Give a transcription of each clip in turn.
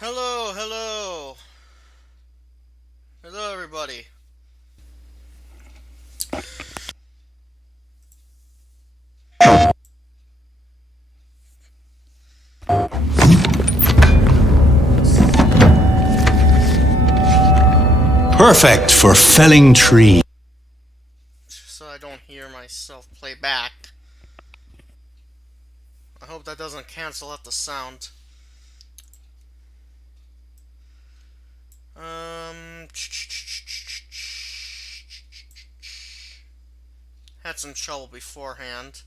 Hello, hello. Hello, everybody. Perfect for felling trees. So I don't hear myself play back. I hope that doesn't cancel out the sound. Um, had some trouble beforehand.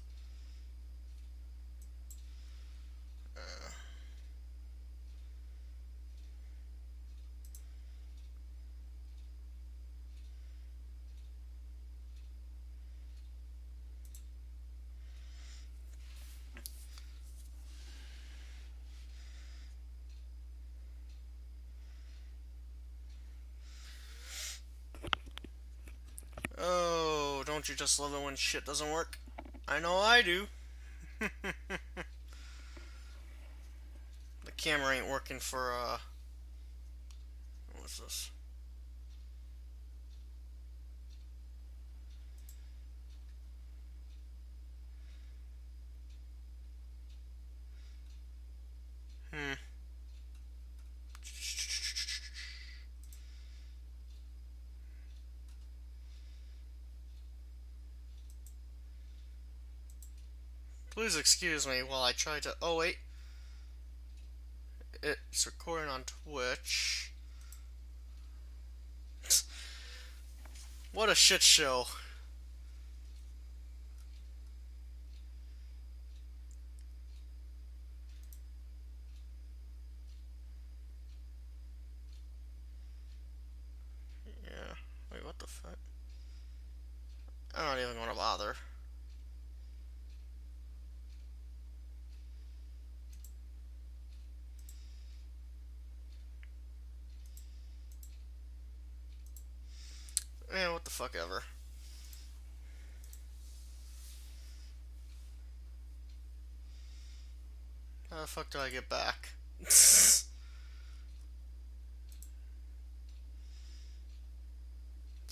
Oh, don't you just love it when shit doesn't work? I know I do. The camera ain't working for, what's this? Hmm. Please excuse me while I try to. Oh, wait. It's recording on Twitch. What a shit show. Yeah. Wait, what the fuck? I'm not even gonna bother. Man, what the fuck ever. How the fuck do I get back?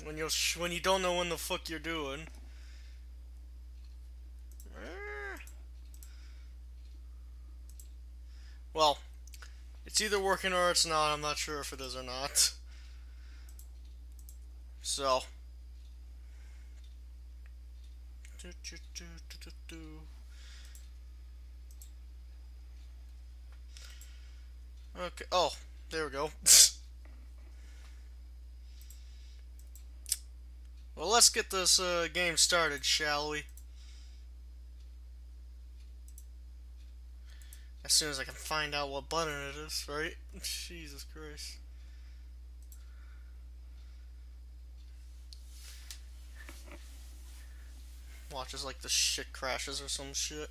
when you don't know when the fuck you're doing. Well, it's either working or it's not. I'm not sure if it is or not. So. Okay. Oh, there we go. Well, let's get this game started, shall we? As soon as I can find out what button it is, right? Jesus Christ. Watch as like the shit crashes or some shit.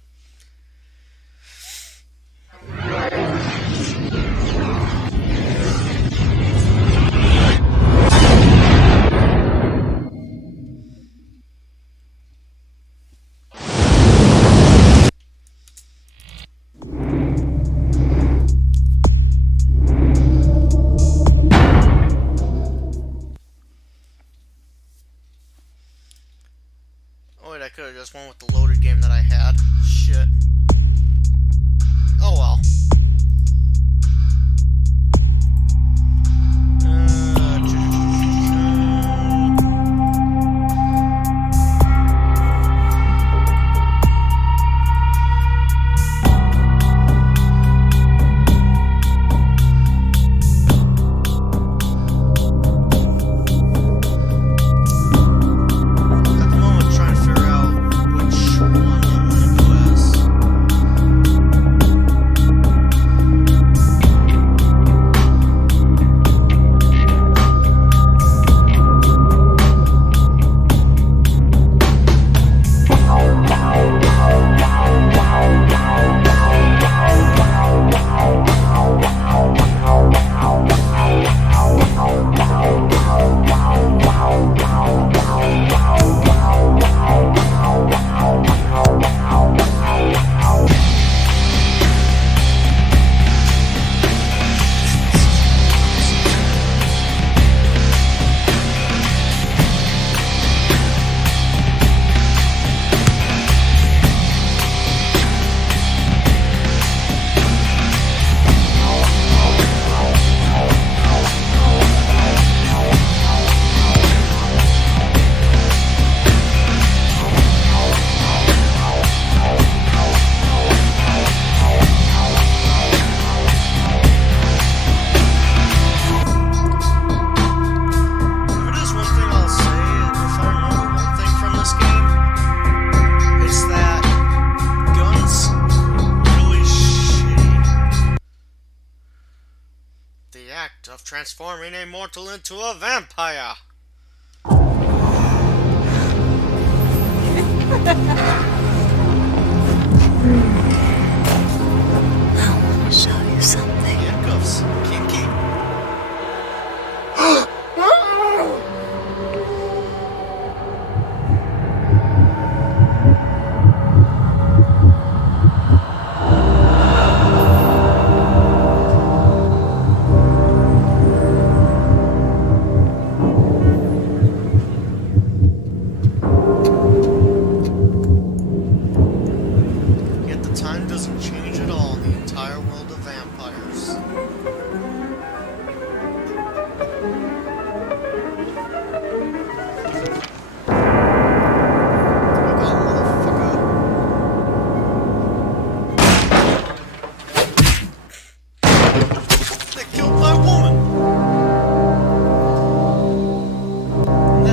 Oh wait, I could have just went with the loaded game that I had. Shit. Oh well. At the moment, trying to figure out which one. of transforming a mortal into a vampire. I want to show you something. Handcuffs. Kinky. Yet the time doesn't change at all in the entire world of vampires. They killed my woman!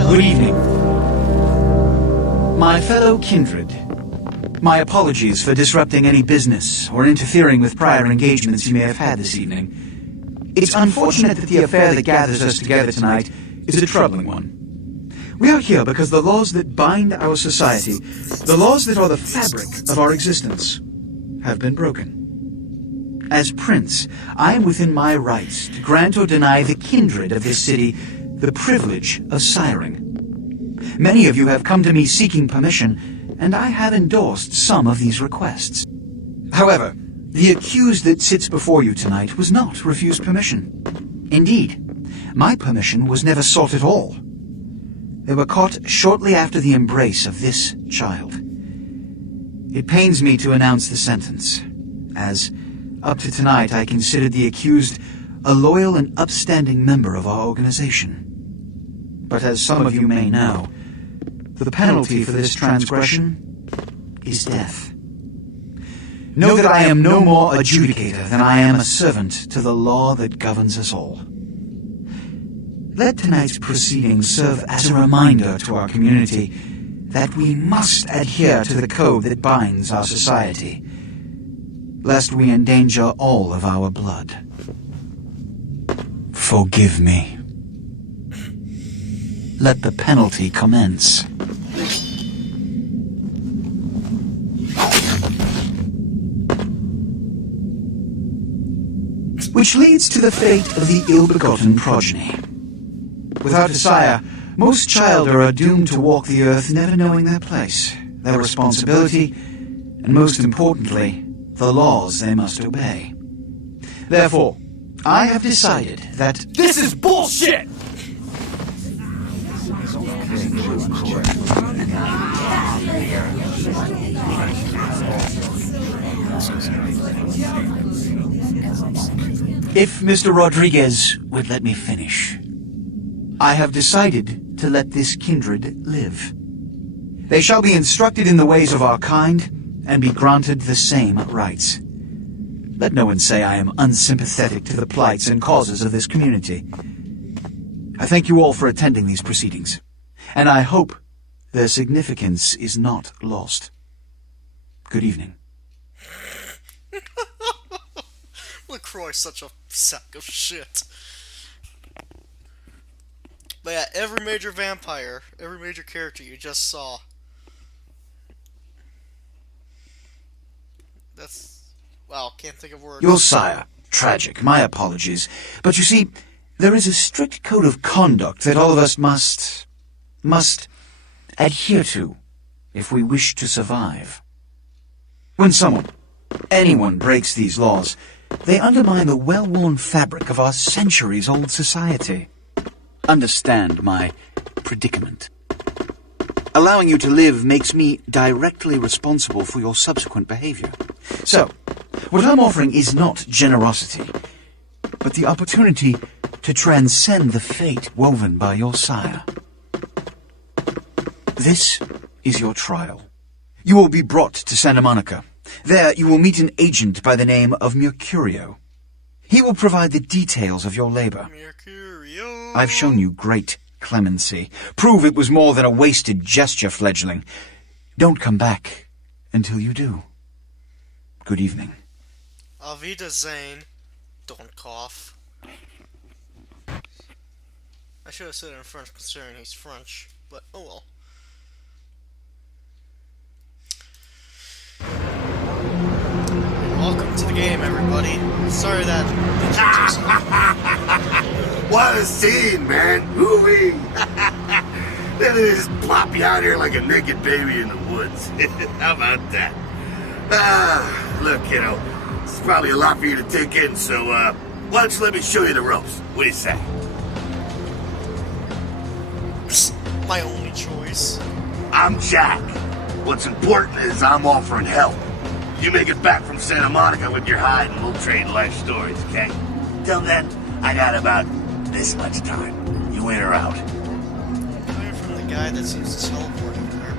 Good evening. My fellow kindred, my apologies for disrupting any business or interfering with prior engagements you may have had this evening. It's unfortunate that the affair that gathers us together tonight is a troubling one. We are here because the laws that bind our society, the laws that are the fabric of our existence, have been broken. As Prince, I am within my rights to grant or deny the kindred of this city the privilege of siring. Many of you have come to me seeking permission, and I have endorsed some of these requests. However, the accused that sits before you tonight was not refused permission. Indeed, my permission was never sought at all. They were caught shortly after the embrace of this child. It pains me to announce the sentence, as up to tonight I considered the accused a loyal and upstanding member of our organization. But as some of you may know, the penalty for this transgression is death. Know that I am no more adjudicator than I am a servant to the law that governs us all. Let tonight's proceedings serve as a reminder to our community that we must adhere to the code that binds our society, lest we endanger all of our blood. Forgive me. Let the penalty commence. Which leads to the fate of the ill-begotten progeny. Without a sire, most children are doomed to walk the earth never knowing their place, their responsibility, and most importantly, the laws they must obey. Therefore, I have decided that This is bullshit! if Mr. Rodriguez would let me finish, I have decided to let this kindred live. They shall be instructed in the ways of our kind and be granted the same rights. Let no one say I am unsympathetic to the plights and causes of this community. I thank you all for attending these proceedings, and I hope their significance is not lost. Good evening. LaCroix's such a sack of shit. But yeah, every major vampire, every major character you just saw. That's... wow, can't think of words. Your sire, tragic, my apologies. But you see, there is a strict code of conduct that all of us must adhere to if we wish to survive. When anyone breaks these laws, they undermine the well-worn fabric of our centuries-old society. Understand my predicament. Allowing you to live makes me directly responsible for your subsequent behavior. So, what I'm offering is not generosity, but the opportunity to transcend the fate woven by your sire. This is your trial. You will be brought to Santa Monica. There you will meet an agent by the name of Mercurio. He will provide the details of your labor. Mercurio. I've shown you great clemency. Prove it was more than a wasted gesture, fledgling. Don't come back until you do. Good evening. Avita Zane. Don't cough. I should have said it in French considering he's French, but oh well. Welcome to the game, everybody. Sorry that What a scene, man! Ooh-wee! Then they just plop you out here like a naked baby in the woods. How about that? Look, kiddo, it's probably a lot for you to take in, so, why don't you let me show you the ropes? What do you say? my only choice. I'm Jack. What's important is I'm offering help. You make it back from Santa Monica with your hide and we'll trade life stories, okay? Till then, I got about this much time. You in or out? Coming from the guy that seems to teleport everywhere.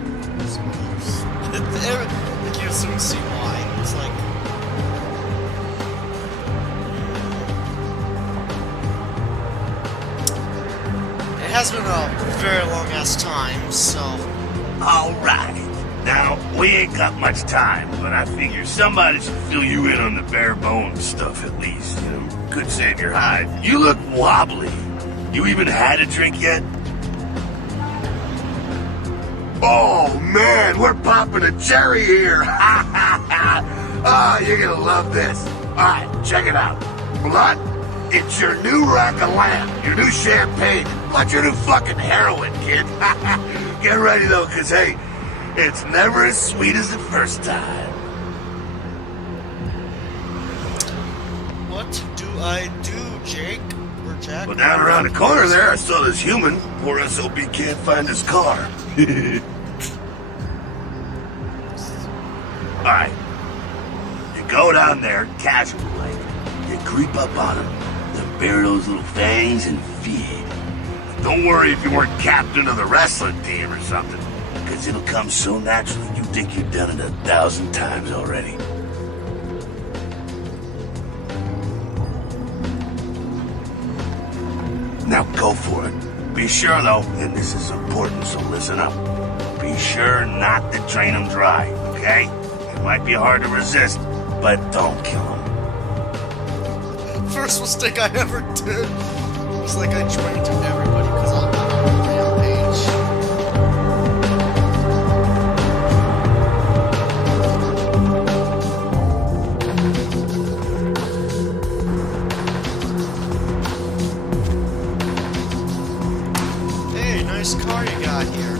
Like you just don't see why. It's like it has been a very long ass time, so Alright. Now, we ain't got much time, but I figure somebody should fill you in on the bare bones stuff at least. You know, could save your hide. You look wobbly. You even had a drink yet? Oh man, we're popping a cherry here. Ah, you're gonna love this. Alright, check it out. Blood, it's your new rack of lamb, your new champagne, but your new fucking heroin, kid. Get ready though, cause hey, it's never as sweet as the first time. what do I do, Jake? Or Jack? Well, down around the corner there, I saw this human. Poor SOB can't find his car. Alright. You go down there, casual like. You creep up on him, then bare those little fangs and feed. Don't worry if you weren't captain of the wrestling team or something, because it'll come so naturally you think you've done it 1,000 times already. Now go for it. Be sure though, and this is important, so listen up. Be sure not to drain them dry, okay? It might be hard to resist, but don't kill them. First mistake I ever did was like I drank to everybody because I'm on a rampage. Hey, nice car you got here.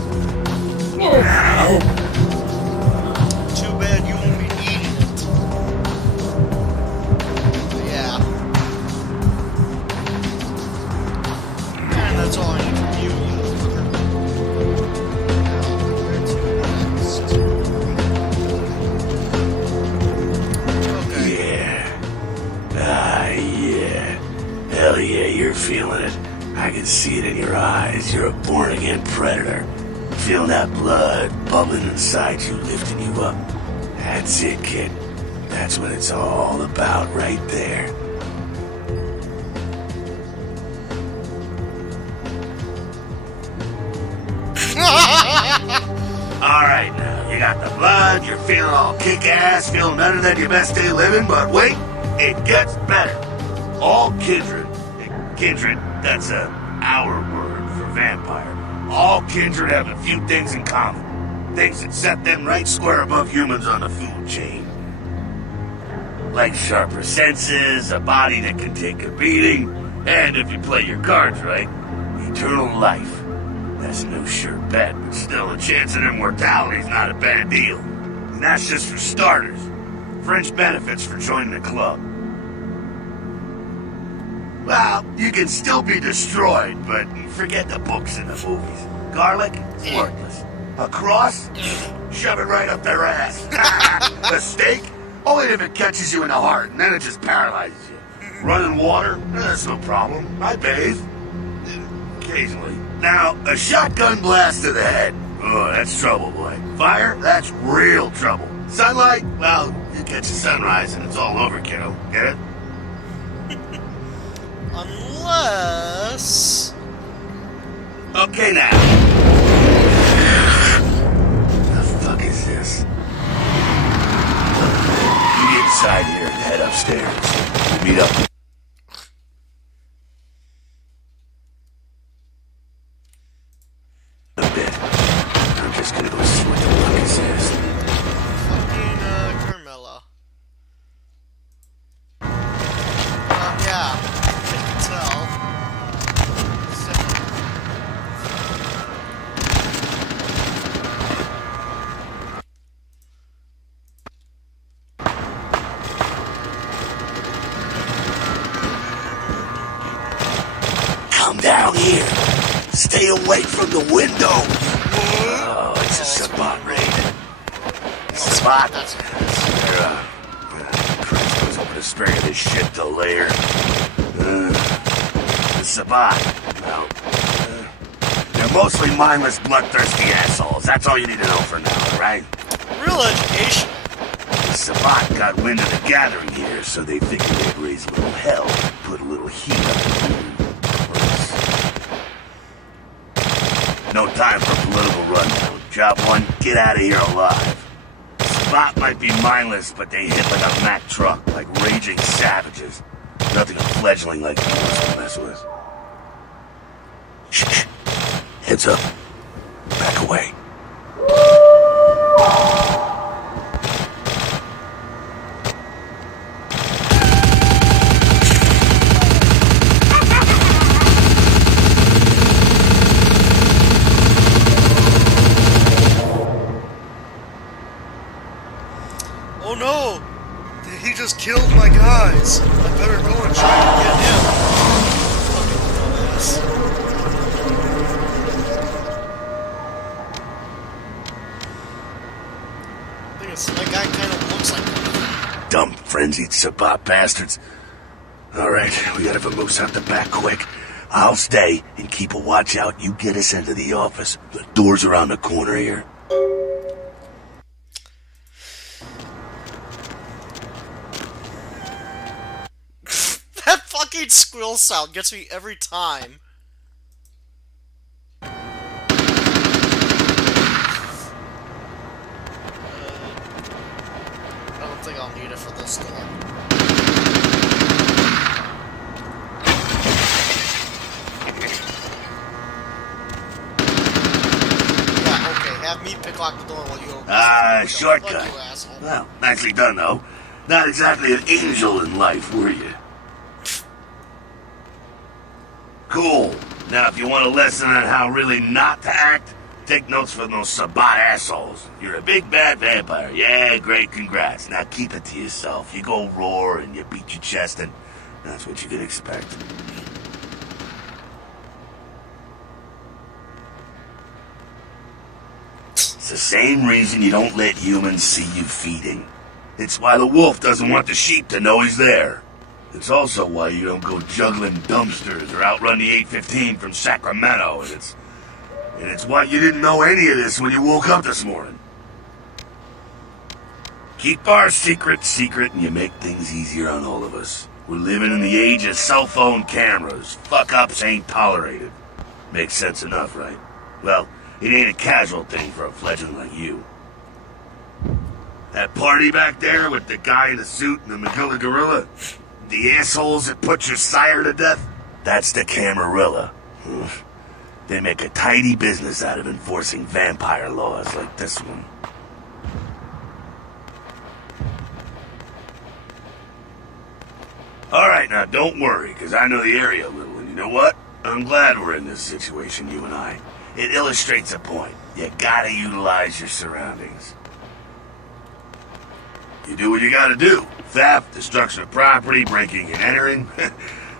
Too bad you won't be eating it. But yeah. And that's all I need from you, you fucker. Now, where to next? Okay. Yeah. Yeah. Hell yeah, you're feeling it. I can see it in your eyes. You're a born-again predator. Feel that blood bubbling inside you, lifting you up. That's it, kid. That's what it's all about right there. Alright now, you got the blood, you're feeling all kick-ass, feeling better than your best day living, but wait, it gets better. All kindred, that's our word for vampire. All kindred have a few things in common. Things that set them right square above humans on the food chain. Like sharper senses, a body that can take a beating, and if you play your cards right, eternal life. That's no sure bet, but still a chance of immortality's not a bad deal. And that's just for starters. Fringe benefits for joining the club. Well, you can still be destroyed, but forget the books and the movies. Garlic? Worthless. A cross? Shove it right up their ass. A steak? Only if it catches you in the heart, and then it just paralyzes you. Running water? That's no problem. I bathe. Occasionally. Now, a shotgun blast to the head. Oh, that's trouble, boy. Fire? That's real trouble. Sunlight? Well, you catch the sunrise and it's all over, kiddo. Get it? Unless... Okay, now. The fuck is this? You get inside here and head upstairs. Meet up. Stay away from the window. Oh, it's a Sabat raid. Sabat. Chris goes over to string this shit to lair. The Sabat. Well, they're mostly mindless, bloodthirsty assholes. That's all you need to know for now, right? Real education. The Sabat got wind of the gathering here, so they figured they'd raise a little hell, put a little heat up the place. No time for political rundown. Job one, get out of here alive. Sabat might be mindless, but they hit like a Mack truck, like raging savages. Nothing a fledgling like you wants to mess with. Shh. Heads up. Back away. Oh no! He just killed my guys. I better go and try to get him. Fucking dumbass. I think that guy kind of looks like him. Dumb, frenzied Sabat bastards. Alright, we gotta vamoose out the back quick. I'll stay and keep a watch out. You get us into the office. The door's around the corner here. That fucking squeal sound gets me every time. I don't think I'll need it for this door. Yeah, okay, have me pick lock the door while you open the Shortcut. Fuck you, asshole. Well, nicely done, though. Not exactly an angel in life, were you? Cool. Now, if you want a lesson on how really not to act, take notes from those Sabat assholes. You're a big bad vampire. Yeah, great, congrats. Now keep it to yourself. You go roar and you beat your chest, and that's what you can expect. It's the same reason you don't let humans see you feeding. It's why the wolf doesn't want the sheep to know he's there. It's also why you don't go juggling dumpsters or outrun the 815 from Sacramento, and it's why you didn't know any of this when you woke up this morning. Keep our secret secret, and you make things easier on all of us. We're living in the age of cell phone cameras. Fuck-ups ain't tolerated. Makes sense enough, right? Well, it ain't a casual thing for a fledgling like you. That party back there with the guy in the suit and the Magilla gorilla? The assholes that put your sire to death? That's the Camarilla. They make a tidy business out of enforcing vampire laws like this one. Alright, now don't worry, because I know the area a little, and you know what? I'm glad we're in this situation, you and I. It illustrates a point. You gotta utilize your surroundings. You do what you gotta do. Theft, destruction of property, breaking and entering.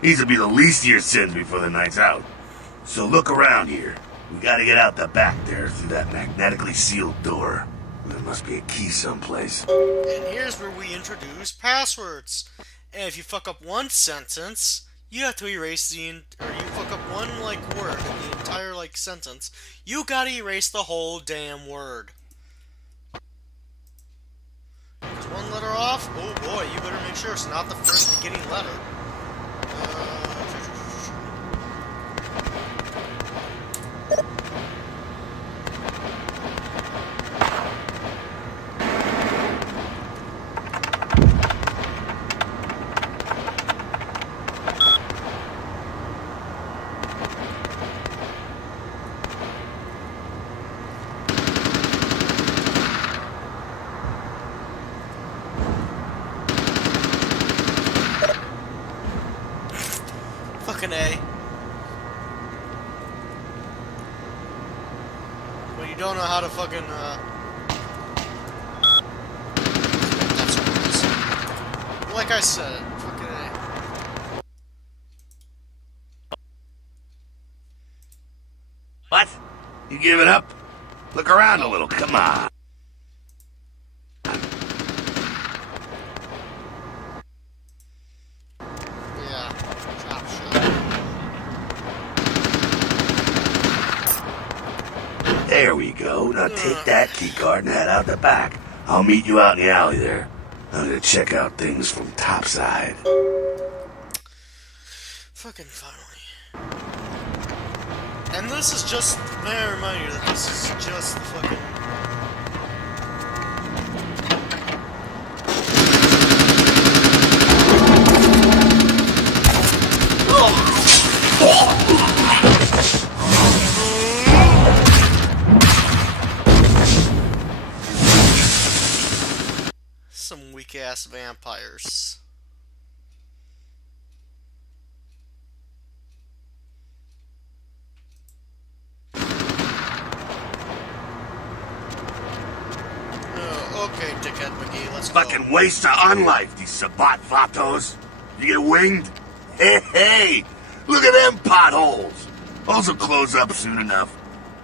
These will be the least of your sins before the night's out. So look around here. We gotta get out the back there through that magnetically sealed door. There must be a key someplace. And here's where we introduce passwords. And if you fuck up one sentence, you have to erase you fuck up one, word in the entire, sentence, you gotta erase the whole damn word. There's one letter off? Oh boy, you better make sure it's not the first beginning letter. Fucking A. When you don't know how to fucking, that's what it is. Like I said, fucking A. You giving up? Look around a little, come on. Yeah, drop shot. There we go. Now take that keycard and head out the back. I'll meet you out in the alley there. I'm gonna check out things from topside. Fucking finally. And this is just, may I remind you that this is just the fucking... Some weak-ass vampires. Okay, dickhead McGee, let's go. Fucking waste of unlife, these Sabat Vatos. You get winged? Hey, look at them potholes. Those will close up soon enough.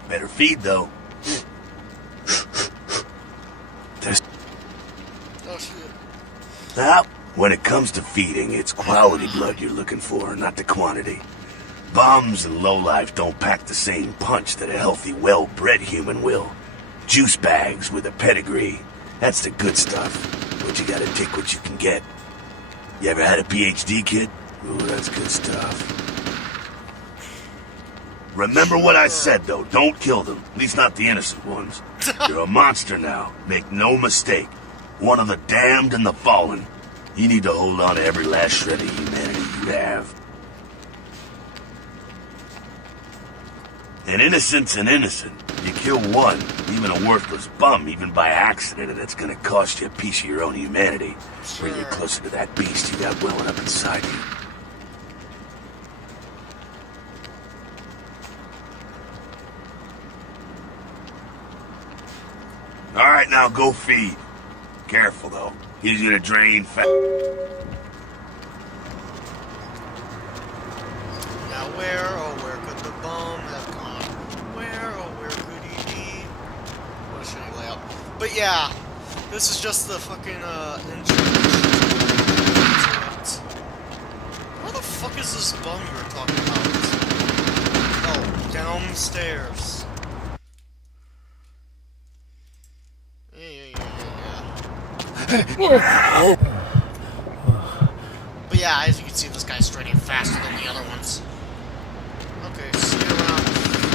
Better feed, though. There's... Oh, shit. Now, when it comes to feeding, it's quality blood you're looking for, not the quantity. Bums and lowlife don't pack the same punch that a healthy, well-bred human will. Juice bags with a pedigree. That's the good stuff. But you gotta take what you can get. You ever had a PhD, kid? Ooh, that's good stuff. Remember what I said, though. Don't kill them. At least not the innocent ones. You're a monster now. Make no mistake. One of the damned and the fallen. You need to hold on to every last shred of humanity you have. An innocent's an innocent. You kill one, even a worthless bum, even by accident, and it's gonna cost you a piece of your own humanity. Bring you closer to that beast you got welling up inside you. Alright, now go feed. Careful, though. He's gonna drain fat. Now where, oh where could the bum have gone? Where, oh where could he be? What a shitty layout. But yeah, this is just the fucking, introduction. Where the fuck is this bum you were talking about? Oh, downstairs. But yeah, as you can see, this guy's straining faster than the other ones. Okay, see you around.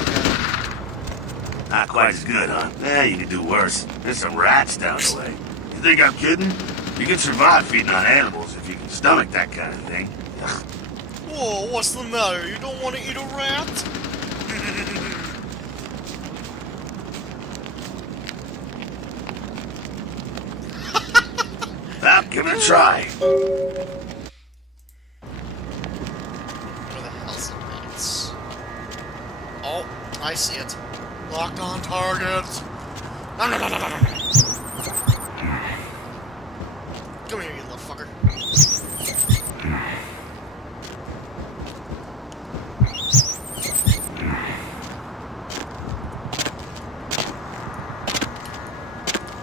Okay. Not quite as good, huh? You can do worse. There's some rats down the way. You think I'm kidding? You can survive feeding on animals if you can stomach that kind of thing. Whoa, what's the matter? You don't want to eat a rat? Well, give it a try. Where the hell's the rats? Oh, I see it. Locked on target. No, no, no, no, no, no. Come here, you little fucker.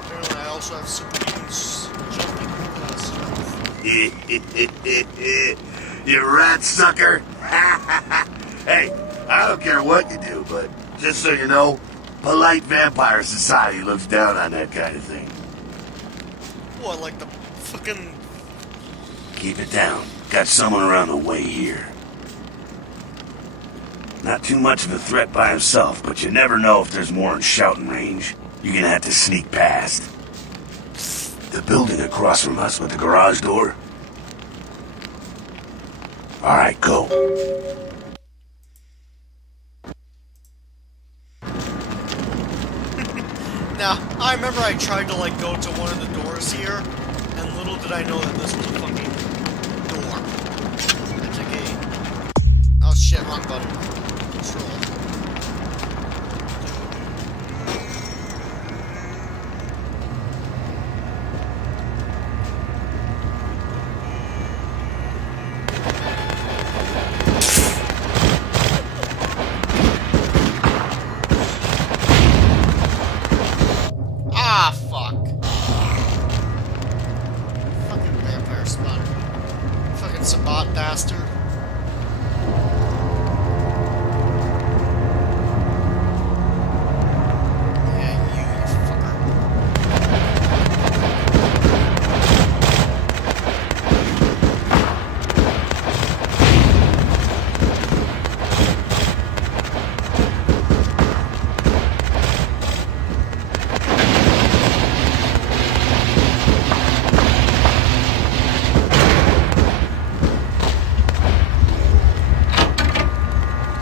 Apparently, I also have superhuman jumping strength. You rat sucker. Hey, I don't care what you do, but just so you know, polite vampire society looks down on that kind of thing. What, like the fucking... Keep it down. Got someone around the way here. Not too much of a threat by himself, but you never know if there's more in shouting range. You're gonna have to sneak past. The building across from us with the garage door. Alright, go. Now, I remember I tried to, like, go to one of the doors here, and little did I know that this was a fucking door. It's a gate. Oh shit, wrong button. Control. fucking Sabat bastard. Yeah, you fucker.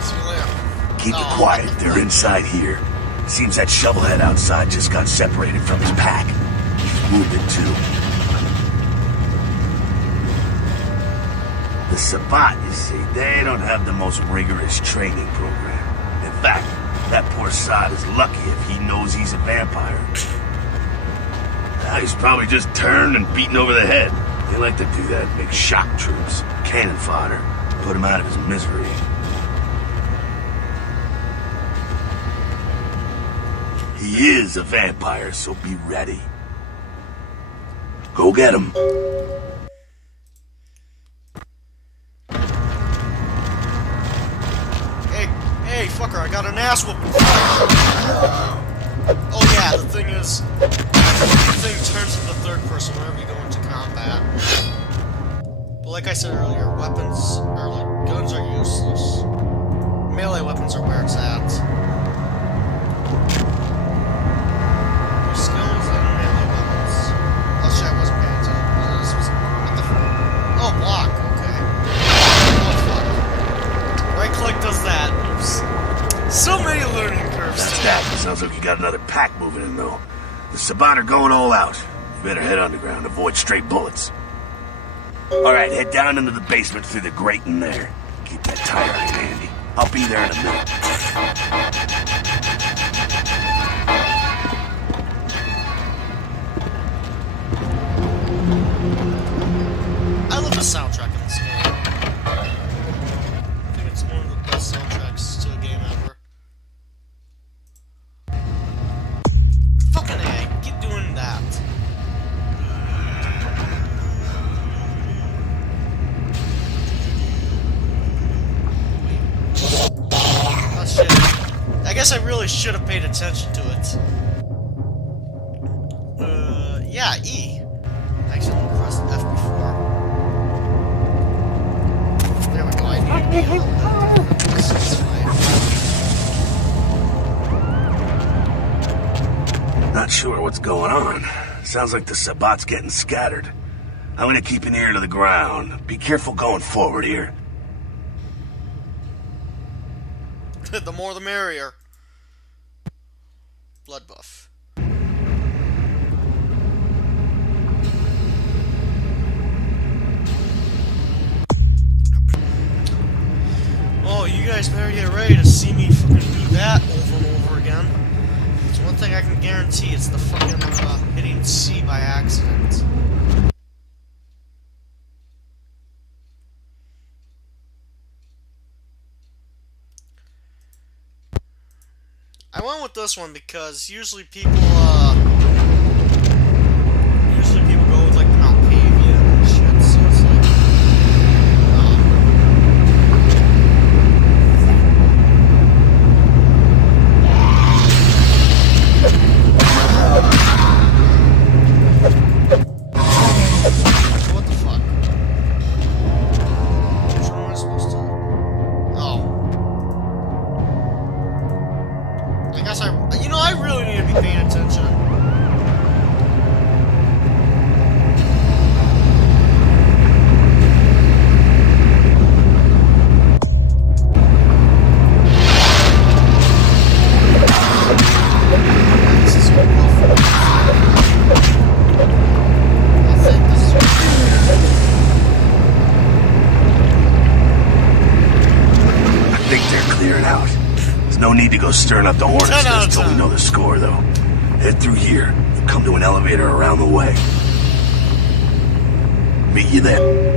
See you later. Keep it Oh, quiet. what the They're fuck? inside here. Seems that shovelhead outside just got separated from his pack. He's wounded too. The Sabat, you see, they don't have the most rigorous training program. In fact, that poor sod is lucky if he knows he's a vampire. He's probably just turned and beaten over the head. They like to do that, make shock troops, cannon fodder, put him out of his misery. He is a vampire, so be ready. Go get him. Hey, fucker, I got an ass whooping. Oh yeah, the thing is, the thing turns into third person whenever you go into combat. But like I said earlier, weapons, or like, guns are useless. Melee weapons are where it's at. Your skills and melee weapons. Oh shit, I wasn't paying attention. This was, what the fuck? Oh, block, okay. Oh fuck. Right click does that. Oops. So many learning curves. That's that. Sounds like you got another pack moving in, though. The Sabat are going all out. You better head underground, avoid stray bullets. Alright, head down into the basement through the grate in there. Keep that tire iron handy. I'll be there in a minute. I love the soundtrack in this game. I think it's one of the best soundtracks to a game ever. Fucking A, keep doing that. Oh shit. I guess I really should have paid attention to it. Yeah, E. I accidentally pressed F before. There we go, I need to be this is fine. Not sure what's going on. Sounds like the Sabat's getting scattered. I'm gonna keep an ear to the ground. Be careful going forward here. The more the merrier. Blood buff. Oh, you guys better get ready to see me fucking do that over and over again. It's one thing I can guarantee, it's the fucking hitting C by accident. I went with this one because usually people go with like Mount Pavia and shit, so it's like, what the fuck? Which one am I supposed to? Oh. I guess I really need to be paying attention. This is rough. I think this is I think they're clearing out. There's no need to go stirring up the hornets 10 out of until we 10. know the score, though. Head through here. We'll come to an elevator around the way. Meet you there.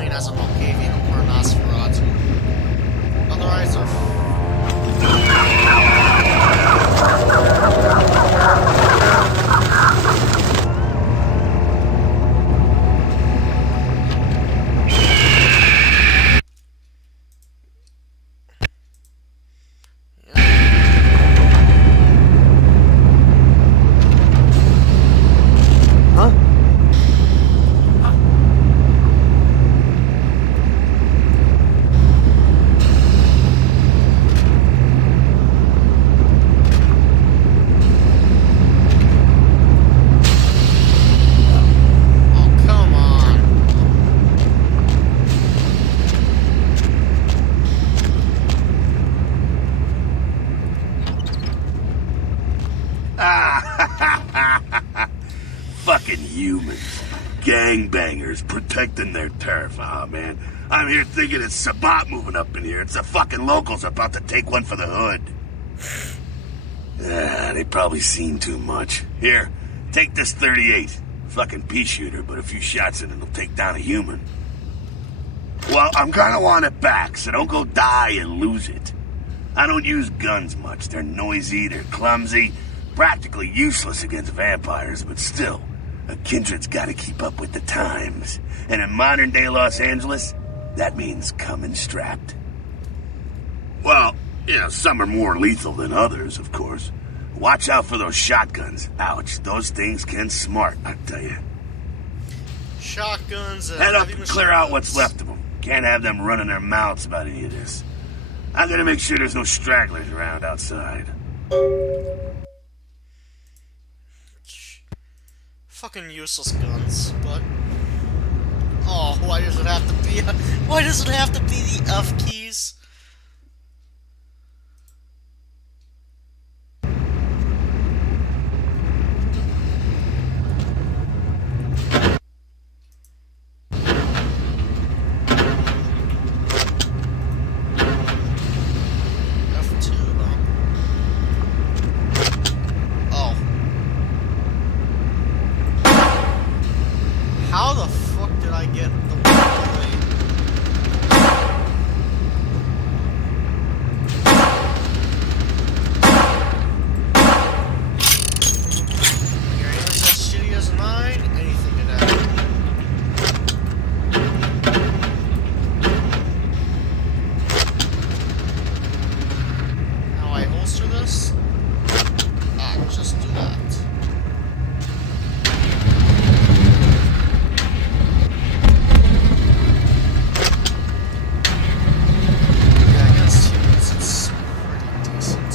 plane has an avian or a Nosferatu. Otherwise, they're... Fucking humans. Gangbangers protecting their turf. Ah, man. I'm here thinking it's Sabat moving up in here. It's the fucking locals about to take one for the hood. They probably seen too much. Here, take this 38. Fucking pea shooter, but a few shots in it will take down a human. Well, I'm gonna want it back, so don't go die and lose it. I don't use guns much. They're noisy, they're clumsy, practically useless against vampires, but still, a kindred's gotta keep up with the times. And in modern-day Los Angeles, that means coming strapped. Well, some are more lethal than others, of course. Watch out for those shotguns. Ouch, those things can smart, I tell you. Shotguns and Head up heavy and machine clear out guns. what's left of them. Can't have them running their mouths about any of this. I gotta make sure there's no stragglers around outside. Fucking useless guns, but... Oh, why does it have to be... Why does it have to be the F keys? F2, huh? Oh. How the fuck did I get the way? Your aim is as shitty as mine? Anything could happen. How I holster this? Just do that. Yeah, against humans, it's pretty decent.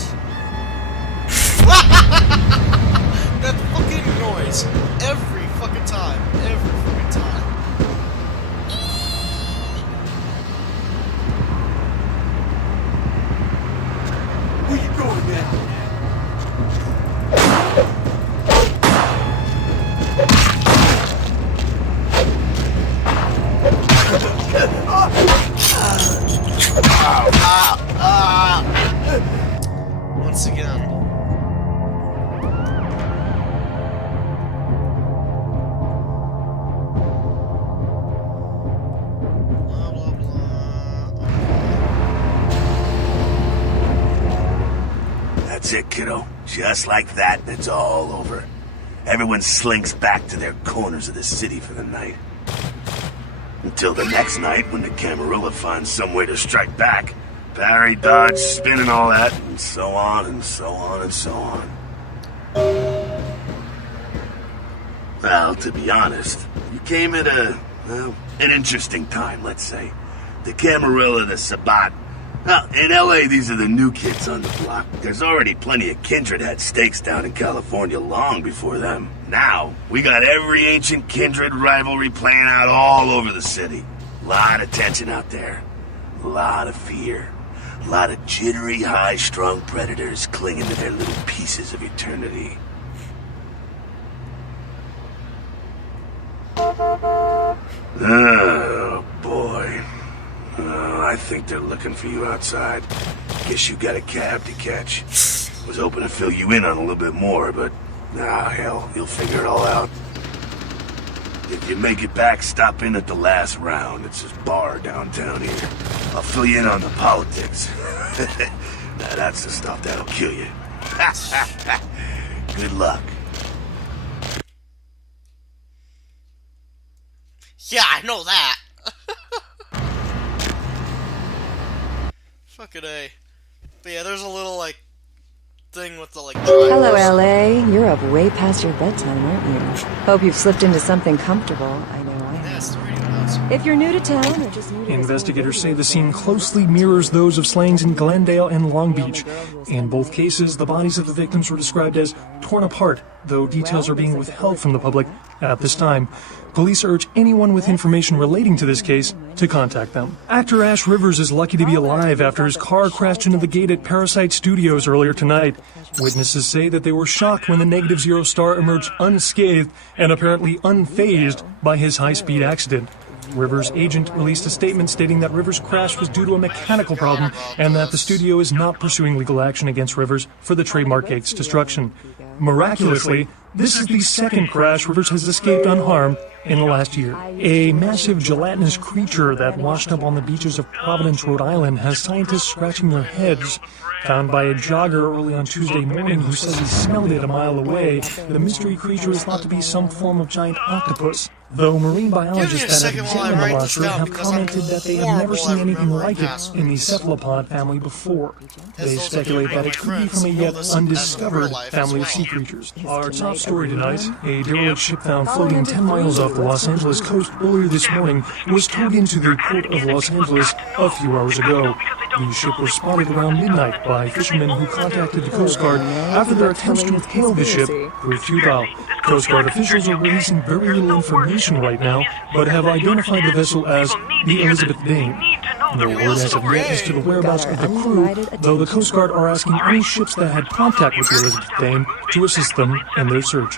That fucking noise. Every fucking time. Every fucking time. Where you going, man? Once again. Blah, blah, blah. That's it, kiddo. Just like that, it's all over. Everyone slinks back to their corners of the city for the night. Until the next night, when the Camarilla finds some way to strike back. Parry, dodge, spin and all that, and so on, and so on, and so on. Well, to be honest, you came at an interesting time, let's say. The Camarilla, the Sabat. Well, in LA, these are the new kids on the block. There's already plenty of kindred had stakes down in California long before them. Now, we got every ancient kindred rivalry playing out all over the city. Lot of tension out there. Lot of fear. A lot of jittery, high-strung predators clinging to their little pieces of eternity. Oh, boy. I think they're looking for you outside. Guess you got a cab to catch. Was hoping to fill you in on a little bit more, but... hell, you'll figure it all out. If you make it back, stop in at the last round. It's this bar downtown here. I'll fill you in on the politics. Now that's the stuff that'll kill you. Good luck. Yeah, I know that. Fucking A. But yeah, there's a little, like, thing with the, like, Hello, drivers. LA. You're up way past your bedtime, aren't you? Hope you've slipped into something comfortable. I know I have. Yes, the radio announcer. If you're new to town or just new to Investigators say the scene closely mirrors those of slayings in Glendale and Long Beach. In both cases, the bodies of the victims were described as torn apart, though details are being withheld from the public at this time. Police urge anyone with information relating to this case to contact them. Actor Ash Rivers is lucky to be alive after his car crashed into the gate at Parasite Studios earlier tonight. Witnesses say that they were shocked when the Negative Zero star emerged unscathed and apparently unfazed by his high-speed accident. Rivers' agent released a statement stating that Rivers' crash was due to a mechanical problem and that the studio is not pursuing legal action against Rivers for the trademark gate's destruction. Miraculously, this is the second crash Rivers has escaped unharmed in the last year. A massive gelatinous creature that washed up on the beaches of Providence, Rhode Island, has scientists scratching their heads. Found by a jogger early on Tuesday morning who says he smelled it a mile away, the mystery creature is thought to be some form of giant octopus. Though marine biologists that have examined the monster have commented that they have never seen anything like it in the cephalopod family before. They speculate that it could be from a yet undiscovered family of sea creatures. Our top story tonight, a derelict ship found floating 10 miles off the Los Angeles coast earlier this morning was towed into the port of Los Angeles a few hours ago. The ship was spotted around midnight by fishermen who contacted the Coast Guard after their attempts to hail the ship proved futile. Coast Guard officials are releasing very little information right now, but have identified the vessel as the Elizabeth Dane. No word as of yet as to the whereabouts of the crew, though the Coast Guard are asking any ships that had contact with the Elizabeth Dane to assist them in their search.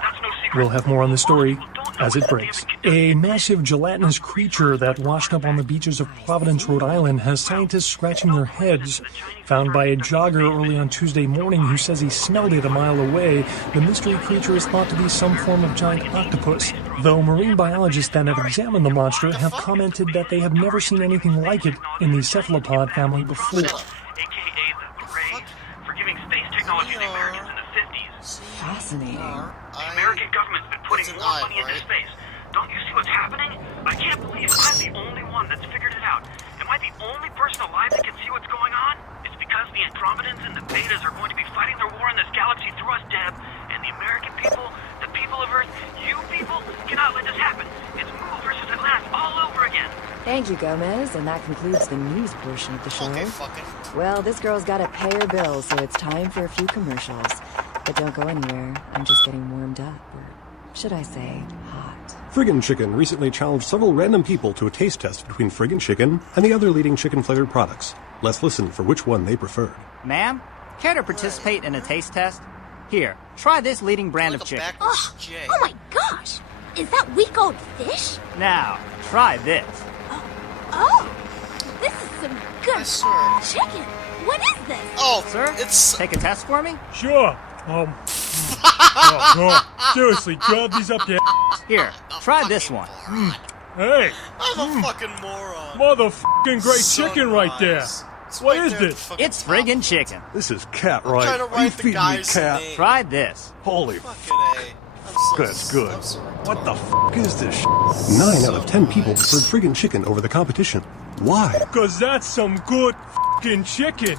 We'll have more on the story as it breaks. A massive gelatinous creature that washed up on the beaches of Providence, Rhode Island, has scientists scratching their heads. Found by a jogger early on Tuesday morning who says he smelled it a mile away, the mystery creature is thought to be some form of giant octopus. Though marine biologists that have examined the monster have commented that they have never seen anything like it in the cephalopod family before. AKA the parade for giving space technology to the Americans in the 50s. Fascinating. The American government's been putting more money into space. Don't you see what's happening? I can't believe I'm the only one that's figured it out. Am I the only person alive that can see what's going on? It's because the Andromedans and the Betas are going to be fighting their war in this galaxy through us, Deb. And the American people, the people of Earth, you people, cannot let this happen. It's Moo versus Atlantis all over again. Thank you, Gomez, and that concludes the news portion of the show. Okay, fuck it. Well, this girl's got to pay her bills, so it's time for a few commercials. But don't go anywhere. I'm just getting warmed up, or should I say, hot. Friggin' Chicken recently challenged several random people to a taste test between Friggin' Chicken and the other leading chicken-flavored products. Let's listen for which one they preferred. Ma'am, care to participate in a taste test? Here, try this leading brand of chicken. Oh my gosh! Is that week-old fish? Now, try this. Oh! This is some good chicken! What is this? Oh, Sir, it's... take a test for me? Sure. Seriously, grab these up your Here, try this one. Hey, I'm a fucking moron. motherfucking great chicken right there. What is this? It's friggin' chicken. This is Cat, I'm trying to right? Are you write the feeding me, guy's Cat? name. Try this. Holy Fucking A. I'm so that's good. I'm so retarded. What the is this 9 out of 10 people preferred Friggin' Chicken over the competition. Why? Cause that's some good fucking chicken.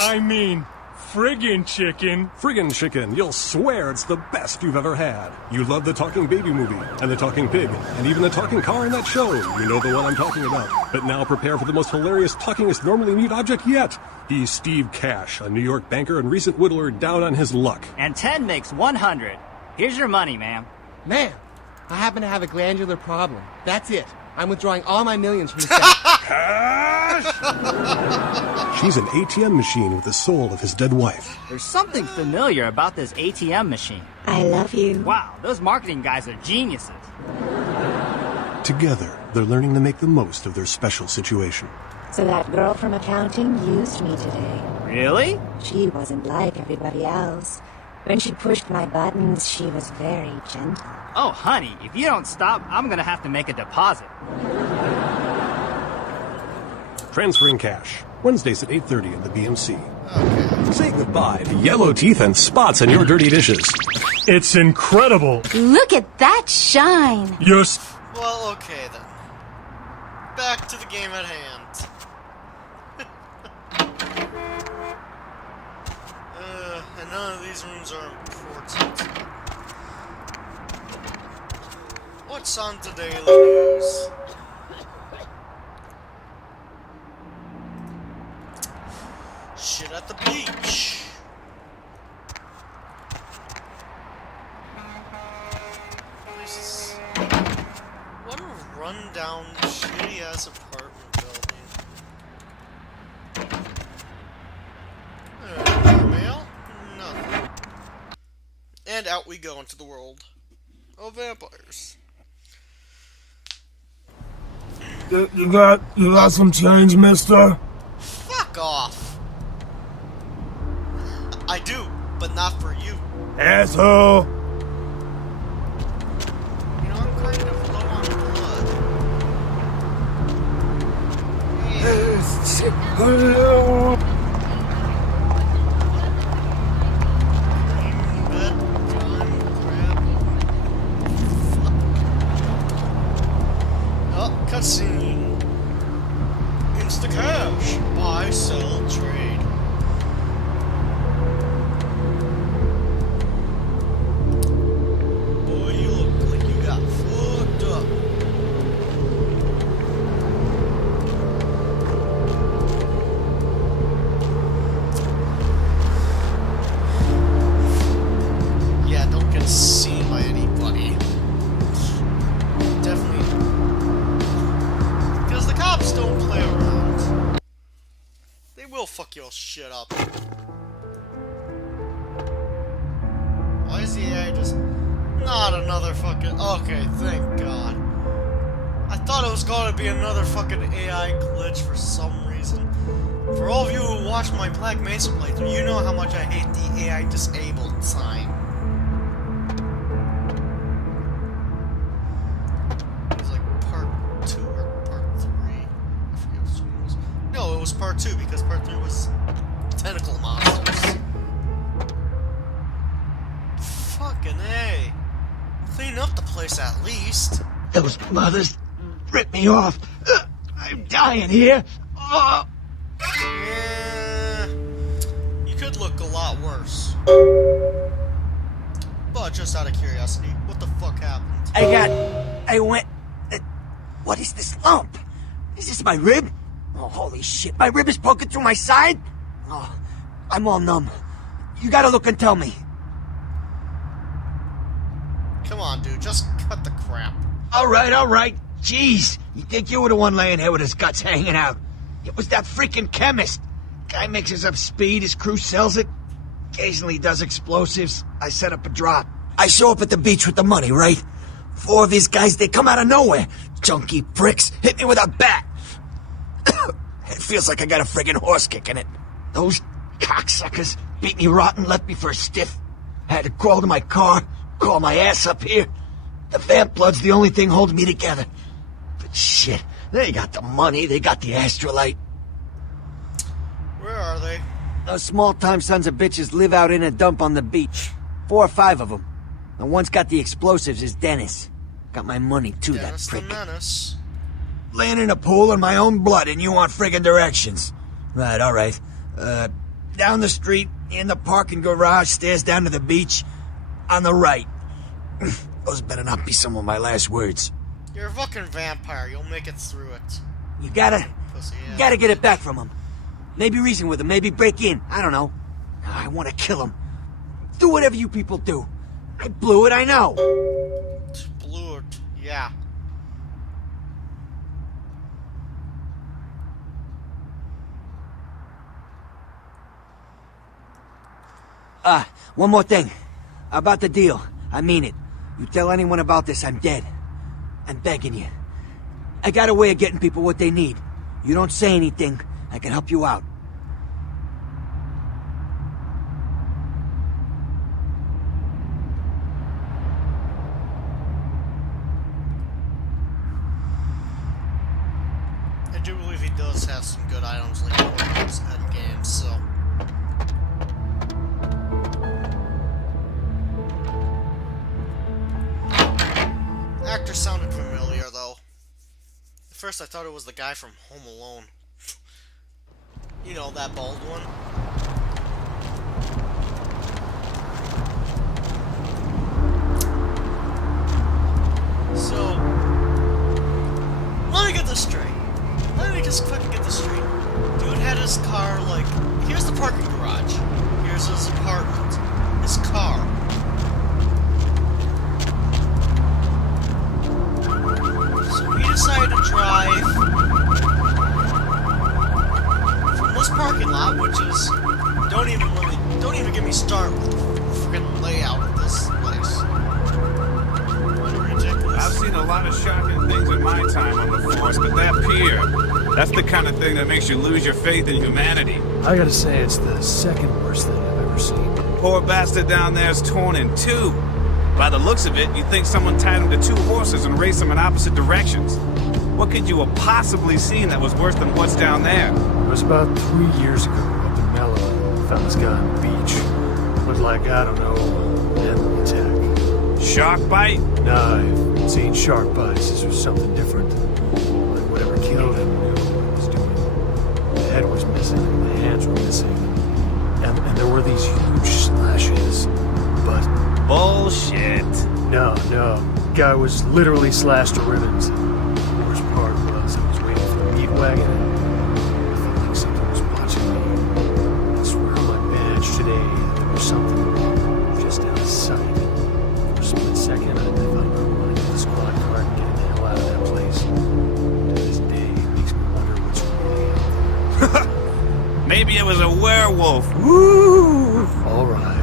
I mean, friggin' chicken. Friggin' Chicken, you'll swear it's the best you've ever had. You love the Talking Baby movie, and the Talking Pig, and even the Talking Car in that show. You know the one I'm talking about. But now prepare for the most hilarious, talkingest, normally mute object yet. He's Steve Cash, a New York banker and recent whittler down on his luck. And 10 makes 100. Here's your money, ma'am. Ma'am, I happen to have a glandular problem. That's it. I'm withdrawing all my millions from the safe. She's an ATM machine with the soul of his dead wife. There's something familiar about this ATM machine. I love you. Wow, those marketing guys are geniuses. Together, they're learning to make the most of their special situation. So that girl from accounting used me today. Really? She wasn't like everybody else. When she pushed my buttons, she was very gentle. Oh, honey, if you don't stop, I'm gonna have to make a deposit. Transferring cash. Wednesdays at 8:30 in the BMC. Okay. Say goodbye to yellow teeth and spots on your dirty dishes. It's incredible. Look at that shine. Yes. Well, okay then. Back to the game at hand. And none of these rooms are important. What's on the daily news? Shit at the beach. What a rundown, shitty-ass apartment building. Mail? Nothing. And out we go into the world of vampires. You got some change, mister? Fuck off. I do, but not for you. Asshole! You know, I'm kind of low on blood. Oh, cutscene. Insta cash. Buy, sell, trade. Boy, you look like you got fucked up. Yeah, don't get seen by anybody. Definitely. Because the cops don't play around. They will fuck your shit up. Why is the AI just... Not another fucking... Okay, thank God. I thought it was gonna be another fucking AI glitch for some reason. For all of you who watched my Black Mesa playthrough, you know how much I hate the AI disabled sign. It was like part 2 or part 3. I forget which one it was. No, it was part 2 because part 3 was tentacle monsters. Fucking A. Clean up the place at least. Those mothers ripped me off. I'm dying here. Oh. Yeah, you could look a lot worse. But just out of curiosity, what the fuck happened? I went... what is this lump? Is this my rib? Oh, holy shit, my rib is poking through my side? Oh, I'm all numb. You gotta look and tell me. Come on, dude, just cut the crap. All right. Jeez, you think you were the one laying here with his guts hanging out? It was that freaking chemist. Guy mixes up speed, his crew sells it. Occasionally does explosives. I set up a drop. I show up at the beach with the money, right? 4 of these guys, they come out of nowhere. Junky pricks hit me with a bat. It feels like I got a friggin' horse kick in it. Those cocksuckers beat me rotten, left me for a stiff. Had to crawl to my car, crawl my ass up here. The vamp blood's the only thing holding me together. But shit, they got the money, they got the astrolite. Where are they? Those small-time sons of bitches live out in a dump on the beach. 4 or 5 of them. The one's got the explosives is Dennis. Got my money too, Dennis that prick. the Menace. Laying in a pool in my own blood and you want friggin' directions. Right, alright. Down the street, in the parking garage, stairs down to the beach. On the right. Those better not be some of my last words. You're a fucking vampire, you'll make it through it. You gotta get it back from him. Maybe reason with him, maybe break in. I don't know. I want to kill him. Do whatever you people do. I blew it, I know. Blew it, yeah. One more thing. About the deal. I mean it. You tell anyone about this, I'm dead. I'm begging you. I got a way of getting people what they need. You don't say anything, I can help you out. believe he does have some good items like weapons and games, so. Actor sounded familiar, though. At first I thought it was the guy from Home Alone. You know, that bald one. So, let me get this straight. Let me just fucking get this straight. Dude had his car, like, here's the parking garage. Here's his apartment. His car. So he decided to drive from this parking lot, which is, don't even get me started with the freaking layout of this place. I've seen a lot of shocking things in my time on the force, but that pier, that's the kind of thing that makes you lose your faith in humanity. I gotta say, it's the second worst thing I've ever seen. Poor bastard down there's torn in two. By the looks of it, you'd think someone tied him to two horses and raced them in opposite directions. What could you have possibly seen that was worse than what's down there? It was about 3 years ago up in Mellow. Found this guy on the beach. Looked like, I don't know, an animal attack. Shark bite? No, I've seen shark bites. This was something different. Like whatever killed him knew what it was doing. The head was missing, the hands were missing. And there were these huge slashes. But... bullshit. No. Guy was literally slashed to ribbons. The worst part was I was waiting for the meat wagon. I felt like something was watching me. I swear on my badge today that there was something just out of sight. For a split second, I thought I wanted to get the squad car and get the hell out of that place. To this day, it makes me wonder what's really out there. Maybe it was a werewolf. Woo! All right.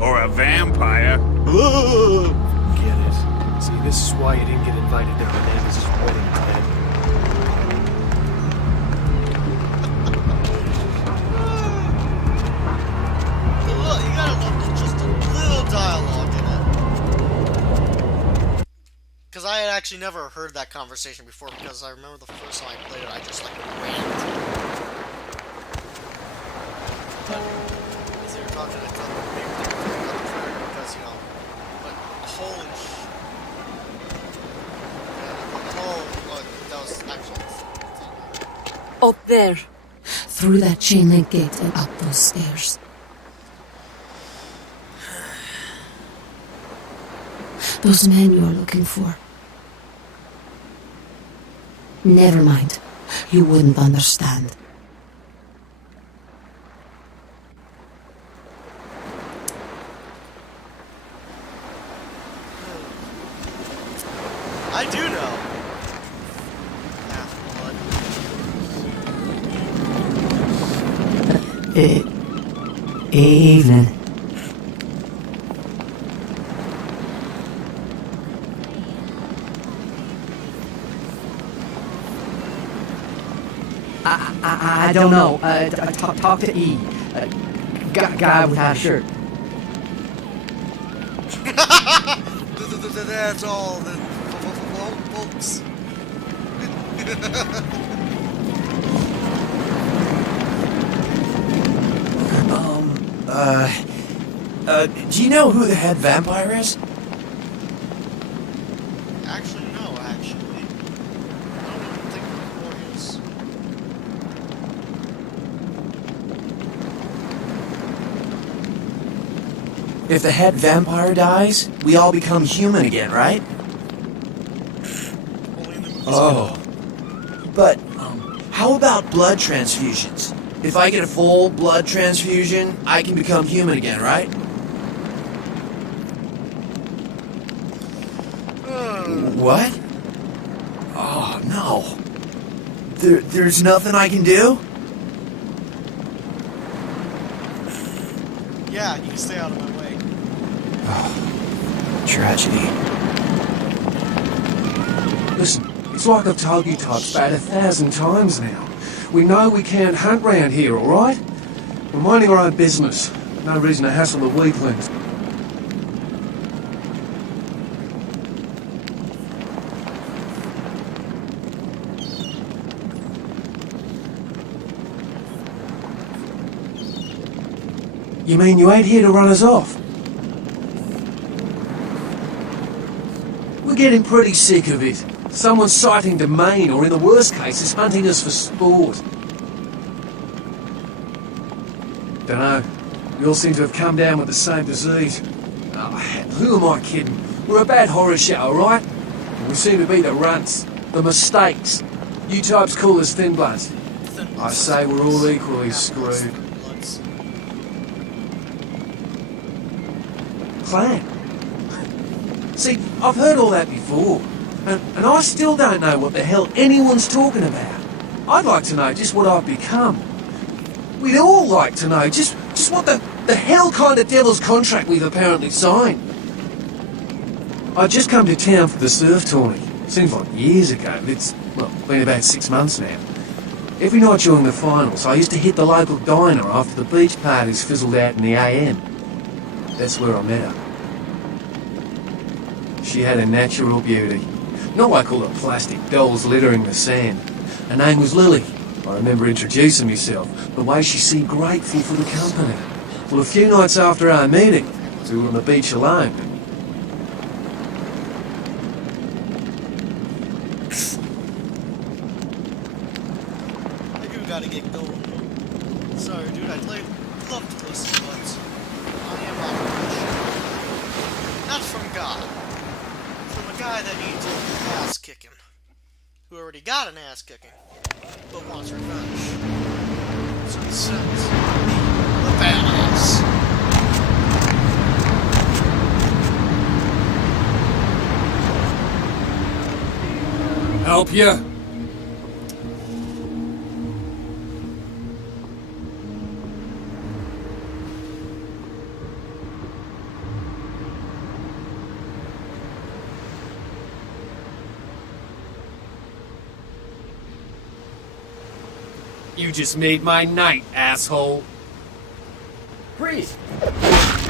Or a vampire. Get it. See, this is why you didn't get invited to Hernandez's wedding, Ted. You gotta love just a little dialogue in it. Because I had actually never heard that conversation before, because I remember the first time I played it, I just like ran. As they were talking, I thought maybe they were talking about the trailer, because, you know, like, holy shit. That was actually... Up there. Through that chain link gate and up those stairs. Those men you're looking for. Never mind. You wouldn't understand. I do know. Evening. I don't know. Talk to E. Guy without a shirt. That's all, folks. Do you know who the head vampire is? Actually, no, actually. I don't even think who is. If the head vampire dies, we all become human again, right? Oh. But, how about blood transfusions? If I get a full blood transfusion, I can become human again, right? What? Oh, no. There's nothing I can do? Yeah, you can stay out of my way. Tragedy. Listen, it's like I've told you types about 1,000 times now. We know we can't hunt round here, alright? We're minding our own business. No reason to hassle the weaklings. You mean you ain't here to run us off? We're getting pretty sick of it. Someone's sighting domain, or in the worst case, is hunting us for sport. Dunno. We all seem to have come down with the same disease. Oh, who am I kidding? We're a bad horror show, alright? We seem to be the runts, the mistakes. You types call us thin bloods. I say we're all equally screwed. Clan? See, I've heard all that before, and I still don't know what the hell anyone's talking about. I'd like to know just what I've become. We'd all like to know just what the hell kind of devil's contract we've apparently signed. I'd just come to town for the surf tourney. Seems like years ago, but it's, well, been about 6 months now. Every night during the finals, I used to hit the local diner after the beach parties fizzled out in the AM. That's where I met her. She had a natural beauty. Not like all the plastic dolls littering the sand. Her name was Lily. I remember introducing myself, the way she seemed grateful for the company. Well, a few nights after our meeting, we were on the beach alone. I do gotta get going. Sorry, dude, I'd love to listen, but I am on a mission. Not from God. From a guy that needs an ass kicking. Who already got an ass kicking, but wants revenge. So he sends the badass. Help ya? You just made my night, asshole. Priest!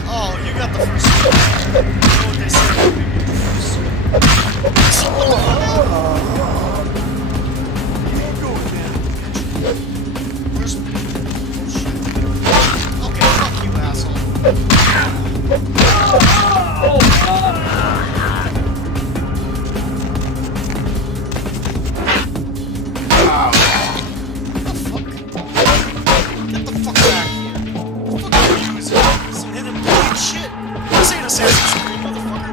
Oh, you got the first one. You know what they say. Where's... Oh, shit. Okay, fuck you, asshole. Assassin's Creed, motherfucker.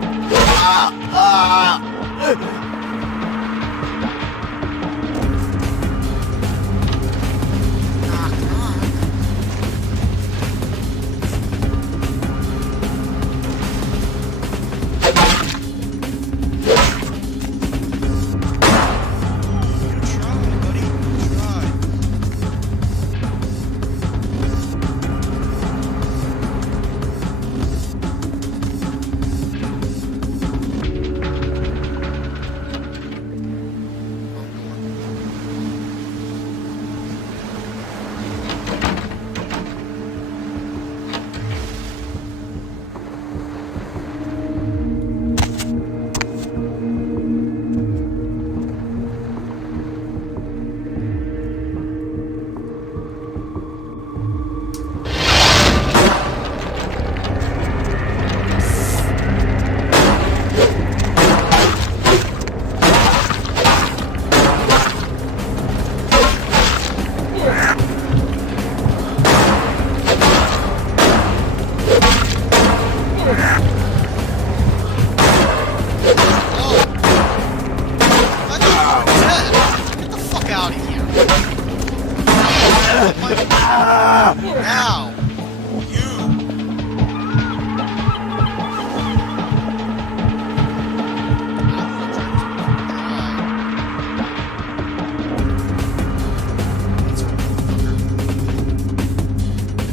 Now,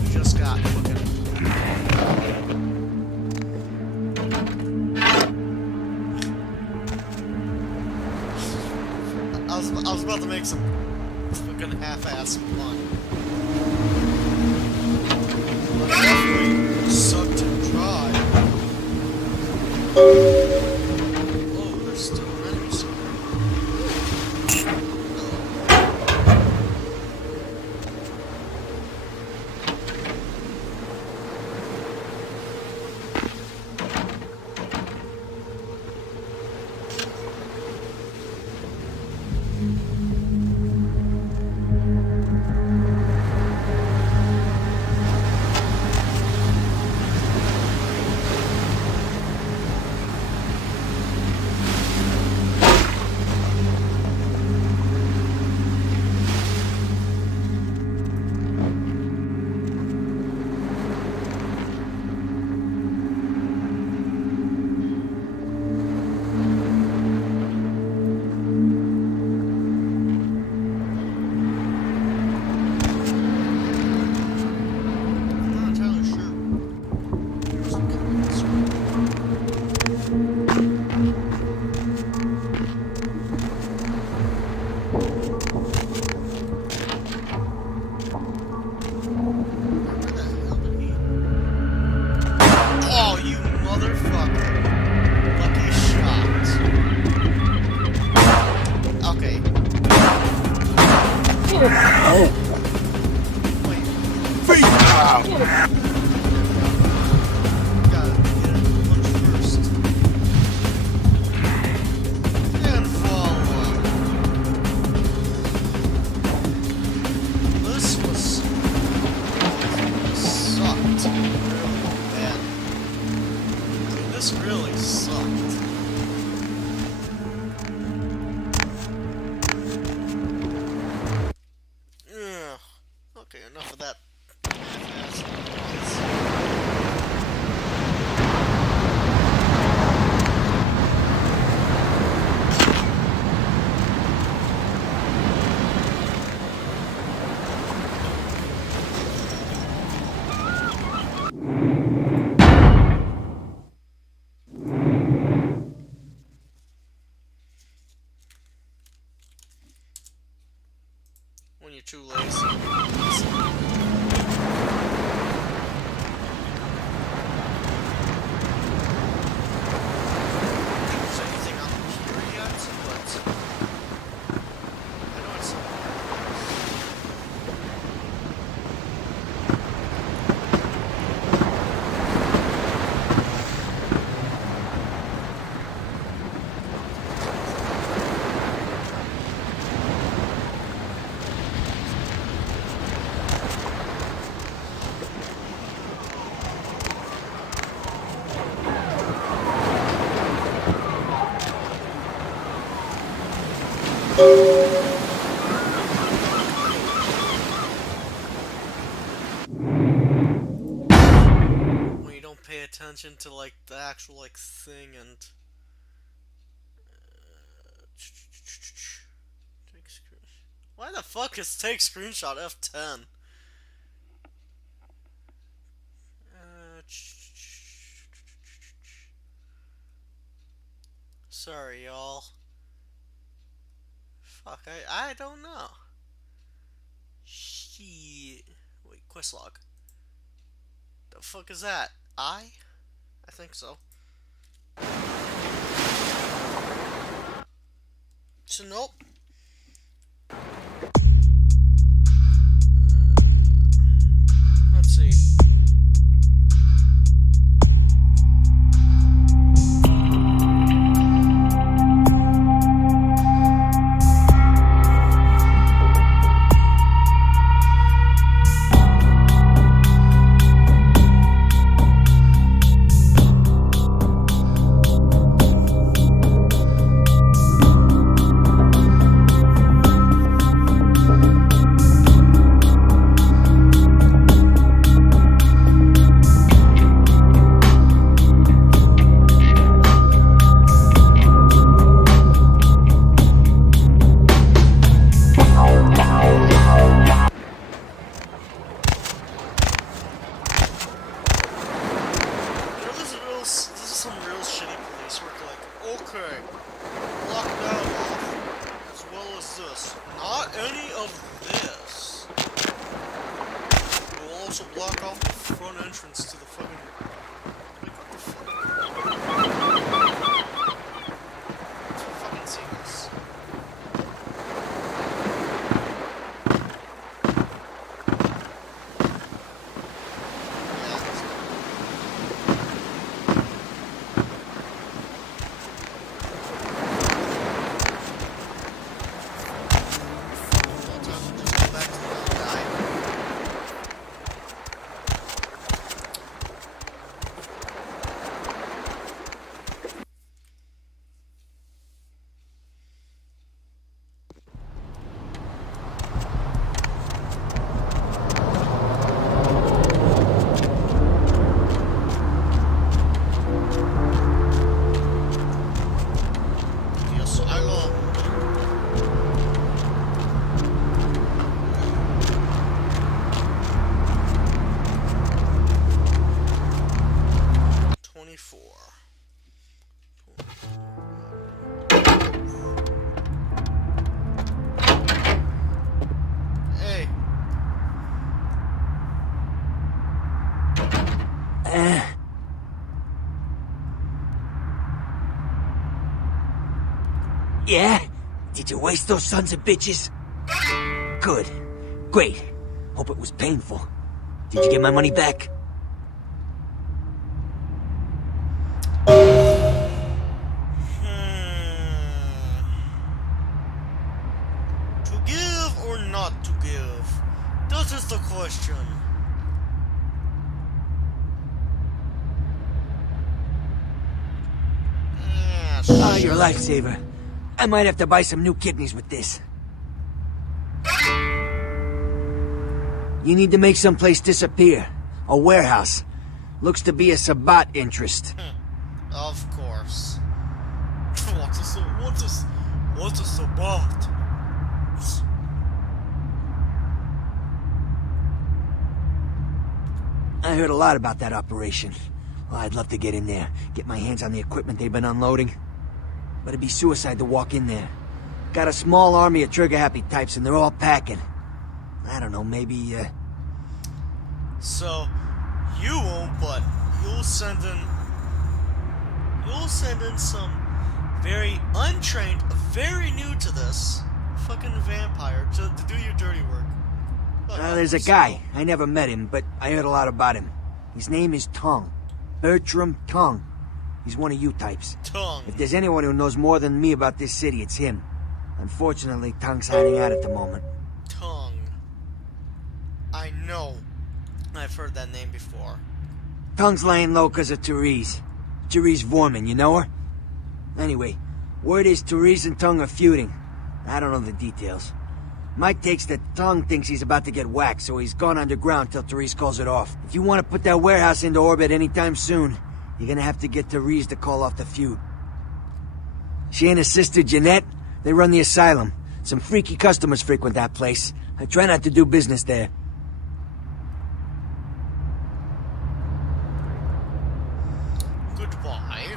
you just got fucking. I was about to make some fucking half-ass fun. But it definitely sucked and dry. Oh, there's still enemies here. Feet out! This really sucked. Ugh. Okay, enough of that. When you're too lazy. There's anything on here yet, but I know it's when you don't pay attention to like the actual like thing and take screen. Why the fuck is take screenshot F10? Sorry, y'all. Fuck, I don't know. Shit. Wait, quest log. The fuck is that? I think so. So nope. Let's see. Block off the front entrance to the fucking... Like, what the fuck? Let's fucking see this. Yeah? Did you waste those sons of bitches? Good. Great. Hope it was painful. Did you get my money back? To give or not to give? That is the question. Oh, you're a lifesaver. I might have to buy some new kidneys with this. You need to make someplace disappear. A warehouse. Looks to be a Sabbat interest. Of course. What's a Sabbat? I heard a lot about that operation. Well, I'd love to get in there, get my hands on the equipment they've been unloading. But it'd be suicide to walk in there. Got a small army of trigger-happy types, and they're all packing. I don't know, maybe, So, you won't, but you'll send in some very untrained, very new to this, fucking vampire to do your dirty work. there's a guy. I never met him, but I heard a lot about him. His name is Tongue. Bertram Tongue. He's one of you types. Tongue. If there's anyone who knows more than me about this city, it's him. Unfortunately, Tongue's hiding out at the moment. Tongue. I know. I've heard that name before. Tongue's laying low because of Therese. Therese Vorman, you know her? Anyway, word is Therese and Tongue are feuding. I don't know the details. My take's that Tongue thinks he's about to get whacked, so he's gone underground till Therese calls it off. If you want to put that warehouse into orbit anytime soon, you're gonna have to get Therese to call off the feud. She and her sister Jeanette, they run the asylum. Some freaky customers frequent that place. I try not to do business there. Goodbye.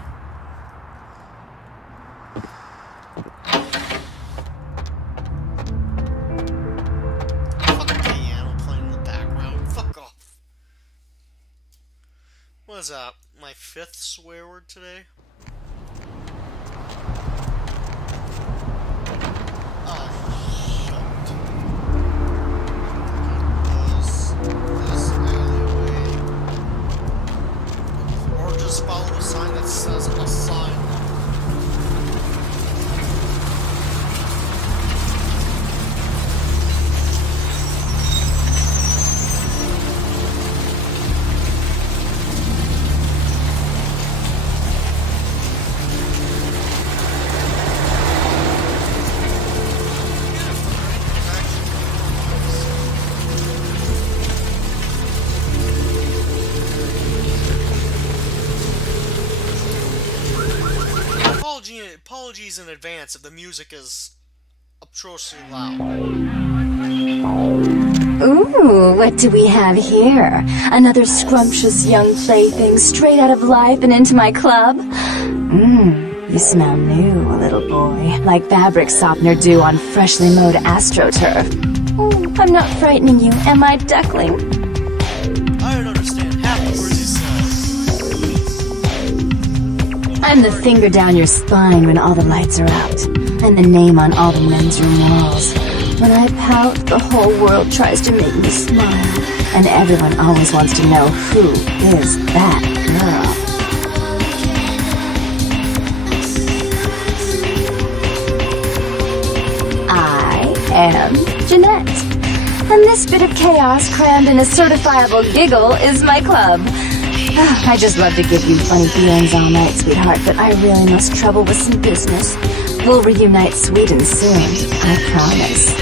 Fucking piano playing in the background. Fuck off. What is that? My 5th swear word today? This alleyway. Or just follow the sign that says asylum. Apologies in advance if the music is atrociously loud. Ooh, what do we have here? Another scrumptious young plaything straight out of life and into my club? You smell new, little boy, like fabric softener dew on freshly mowed astroturf. Oh, I'm not frightening you, am I, duckling? I don't understand half the words he says. I'm the finger down your spine when all the lights are out, and the name on all the men's room walls. When I pout, the whole world tries to make me smile, and everyone always wants to know who is that girl. I am Jeanette, and this bit of chaos crammed in a certifiable giggle is my club. I just love to give you funny feelings all night, sweetheart, but I really must trouble with some business. We'll reunite sweet and soon, I promise.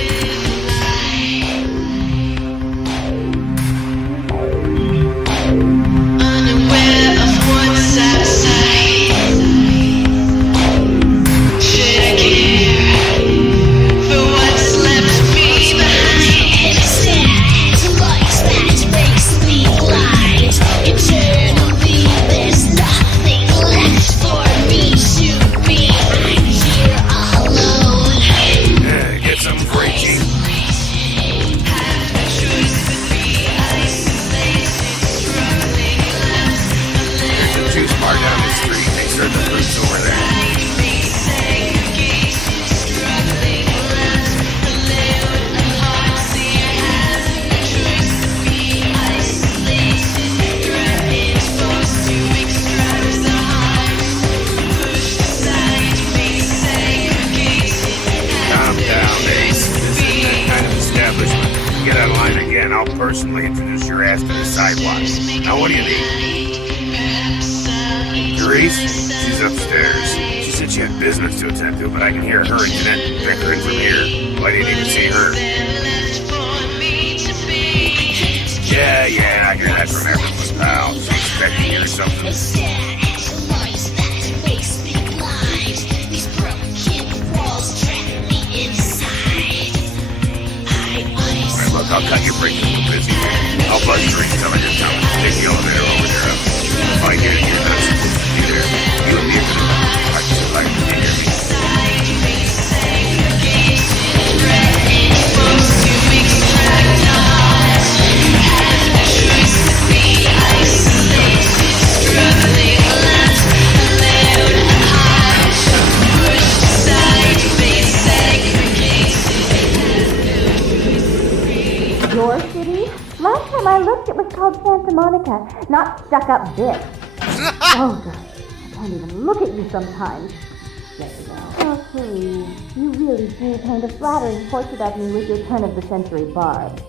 Unaware of what's outside, should I care for what's left me behind? Instead, lights that makes me blind. Eternally, there's nothing left for me to be. I'm here alone. Get some freaky get online again, I'll personally introduce your ass to the sidewalk. Now what do you need? Therese? She's upstairs. She said she had business to attend to, but I can hear her and Jeanette bickering from here. I didn't even see her. Yeah, I hear that from everyone, pal. She's expecting you or something. Look, I'll cut your break a little busy. I'll buzz drinks till I just tell them to take the elevator over there. If I get it, you're not supposed to be there. You and me are gonna practice like you hear me. Your city? Last time I looked, it was called Santa Monica, not stuck-up bitch. Oh, God. I can't even look at you sometimes. Let me know. Oh, Therese, you really do paint a flattering portrait of me with your turn-of-the-century barb.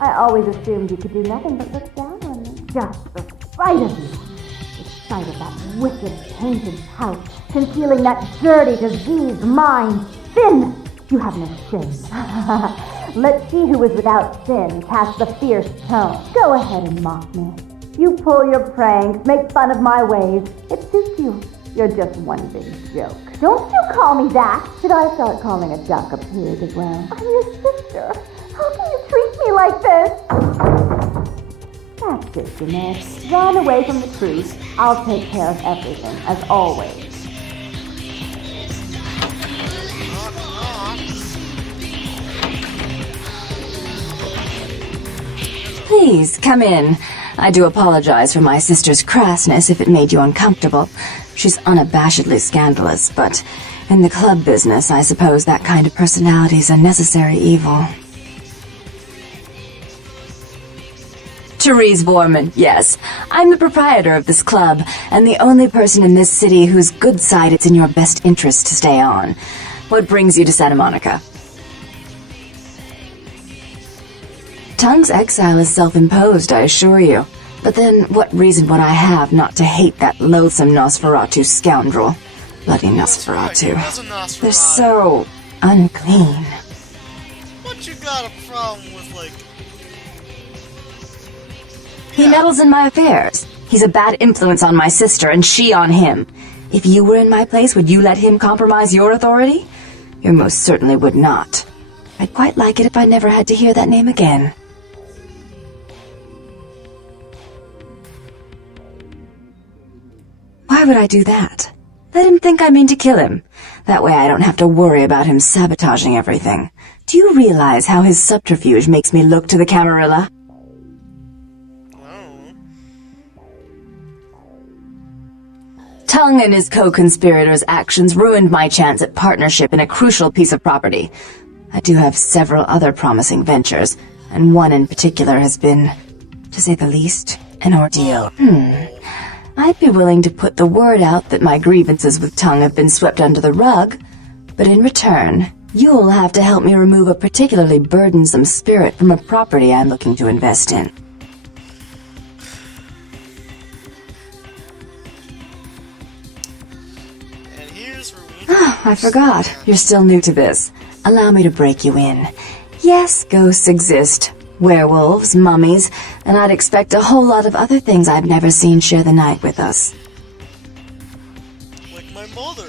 I always assumed you could do nothing but look down on me. Just the sight of you. The sight of that wicked painted pouch, concealing that dirty, diseased mind. Sin! You have no shame. Let's see who is without sin cast the fierce tone. Go ahead and mock me. You pull your pranks, make fun of my ways. It suits you. You're just one big joke. Don't you call me that. Should I start calling a duck a pig as well? I'm your sister. How can you treat me like this? That's it, Jeanette. Run away from the truth. I'll take care of everything, as always. Please, come in. I do apologize for my sister's crassness if it made you uncomfortable. She's unabashedly scandalous, but in the club business, I suppose that kind of personality's a necessary evil. Therese Borman, yes. I'm the proprietor of this club, and the only person in this city whose good side it's in your best interest to stay on. What brings you to Santa Monica? Tung's exile is self-imposed, I assure you. But then, what reason would I have not to hate that loathsome Nosferatu scoundrel? Bloody Nosferatu. They're so unclean. What you got a problem with, like... He meddles in my affairs. He's a bad influence on my sister, and she on him. If you were in my place, would you let him compromise your authority? You most certainly would not. I'd quite like it if I never had to hear that name again. Why would I do that? Let him think I mean to kill him. That way I don't have to worry about him sabotaging everything. Do you realize how his subterfuge makes me look to the Camarilla? Tung and his co-conspirators' actions ruined my chance at partnership in a crucial piece of property. I do have several other promising ventures, and one in particular has been, to say the least, an ordeal. I'd be willing to put the word out that my grievances with Tung have been swept under the rug, but in return, you'll have to help me remove a particularly burdensome spirit from a property I'm looking to invest in. I forgot. You're still new to this. Allow me to break you in. Yes, ghosts exist. Werewolves, mummies, and I'd expect a whole lot of other things I've never seen share the night with us. Like my mother.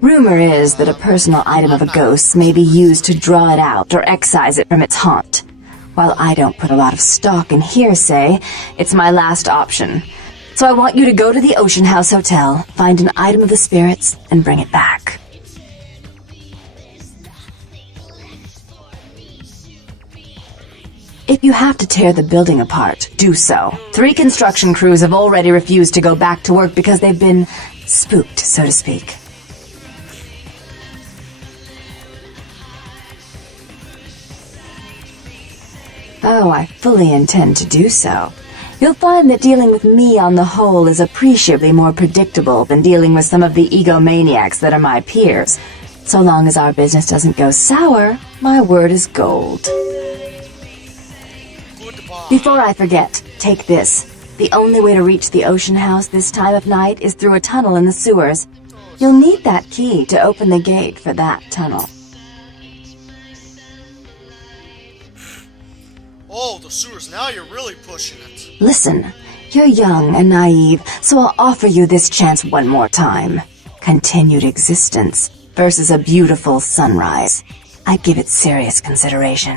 Rumor is that a personal item of a ghost's may be used to draw it out or excise it from its haunt. While I don't put a lot of stock in hearsay, it's my last option. So I want you to go to the Ocean House Hotel, find an item of the spirits, and bring it back. If you have to tear the building apart, do so. 3 construction crews have already refused to go back to work because they've been spooked, so to speak. Oh, I fully intend to do so. You'll find that dealing with me on the whole is appreciably more predictable than dealing with some of the egomaniacs that are my peers. So long as our business doesn't go sour, my word is gold. Before I forget, take this. The only way to reach the ocean house this time of night is through a tunnel in the sewers. You'll need that key to open the gate for that tunnel. Oh, the sewers, now you're really pushing it. Listen, you're young and naive, so I'll offer you this chance one more time. Continued existence versus a beautiful sunrise. I'd give it serious consideration.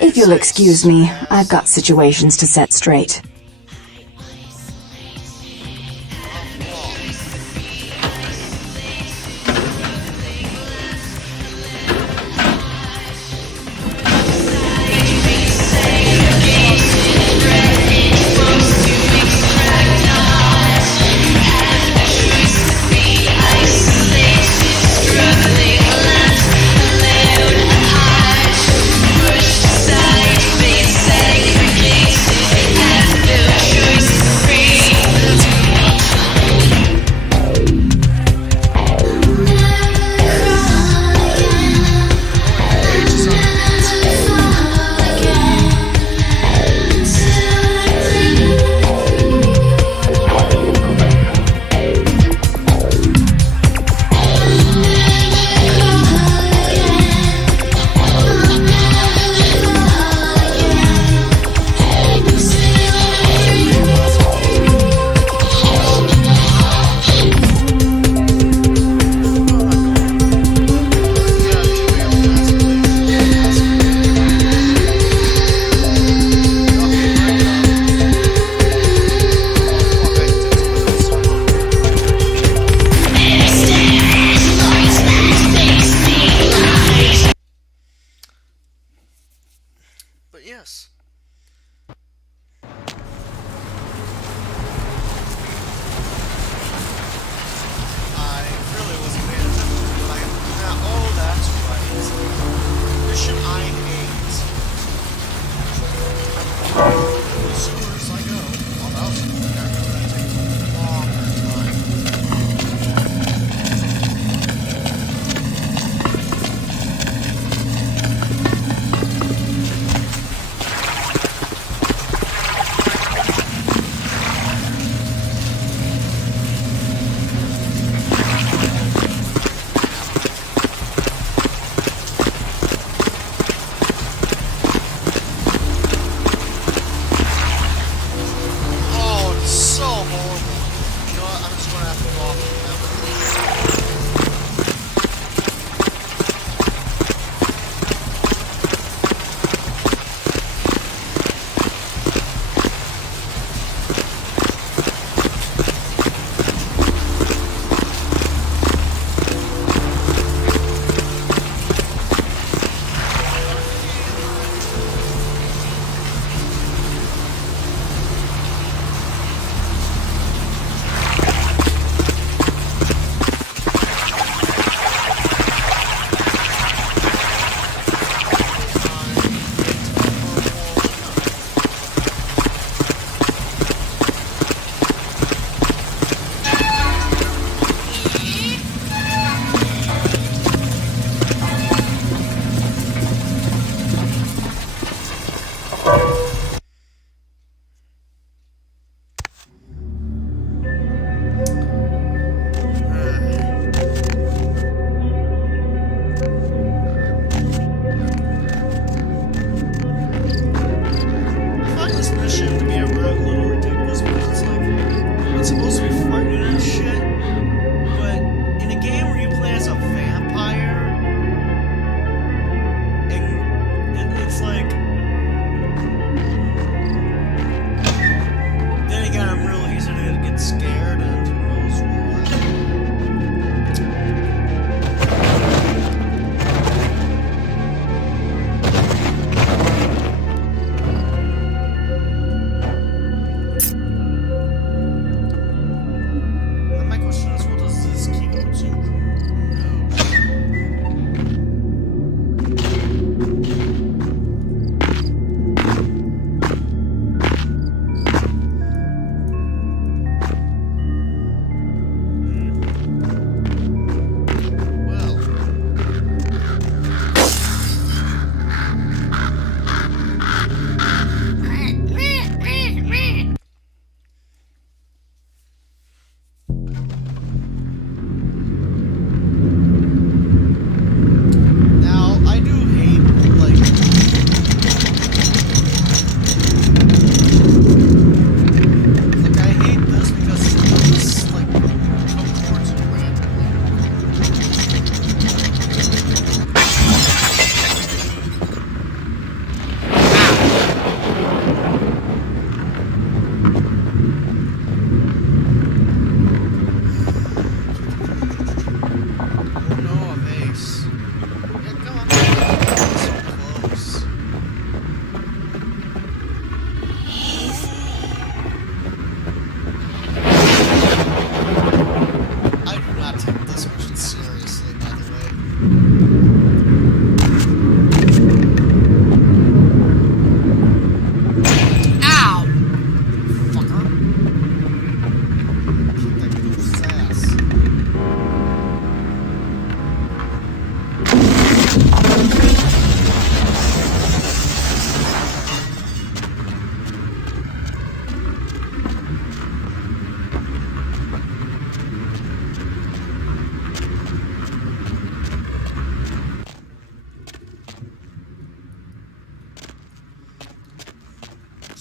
If you'll excuse me, I've got situations to set straight. Segregated,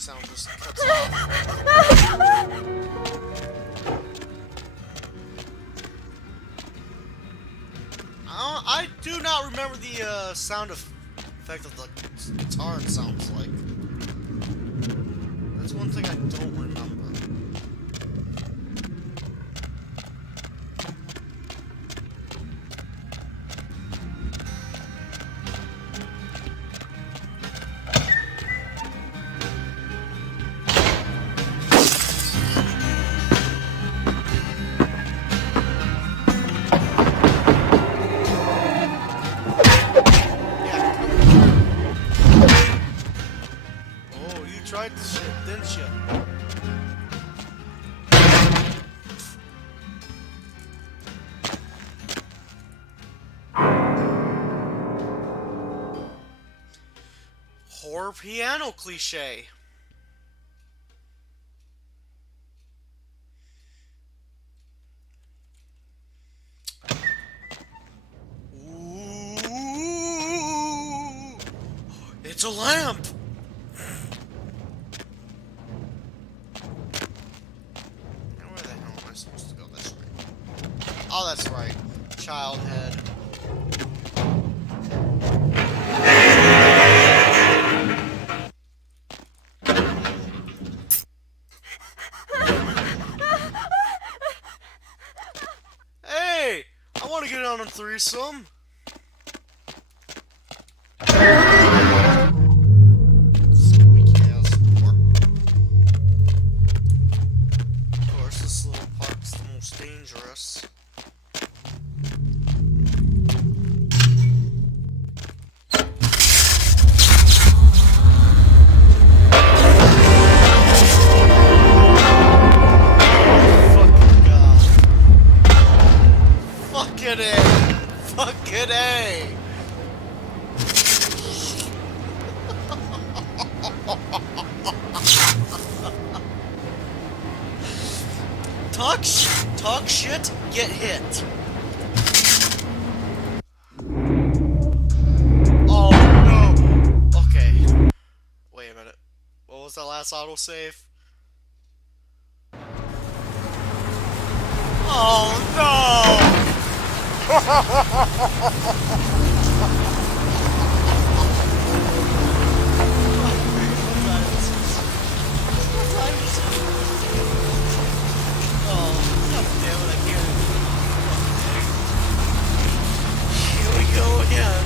sound just cuts off. I do not remember the sound effect of the guitar it sounds like. That's one thing I don't remember. Tried this shit, didn't you? Horror piano cliche. Ooh, it's a lamp. Oh, that's right. Child head. Hey! I want to get on a threesome. Squeaky ass door. Of course, this little park's the most dangerous. Fucking A! Talk shit, get hit. Oh no! Okay. Wait a minute. What was that last autosave? Oh no! Here we go again.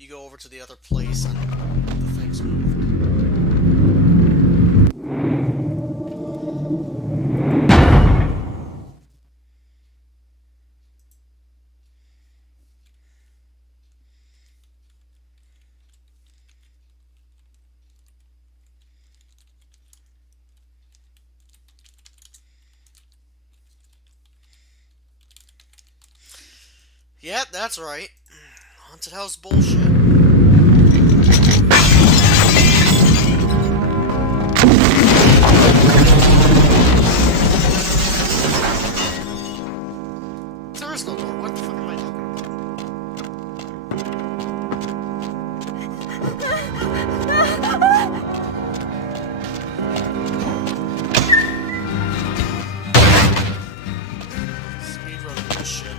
You go over to the other place and the thing's moved. Yep, that's right. Haunted house bullshit. There is no door. What the fuck am I talking Speedrun bullshit.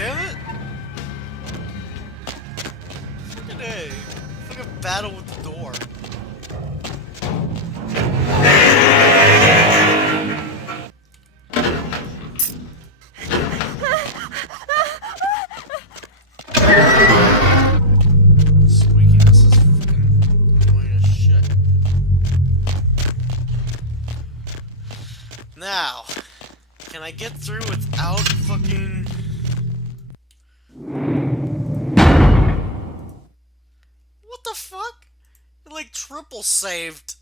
damn it! Fucking A. Fucking battle with the door. Squeakiness is fucking annoying as shit. Now, can I get through without fucking... What the fuck? It like triple saved.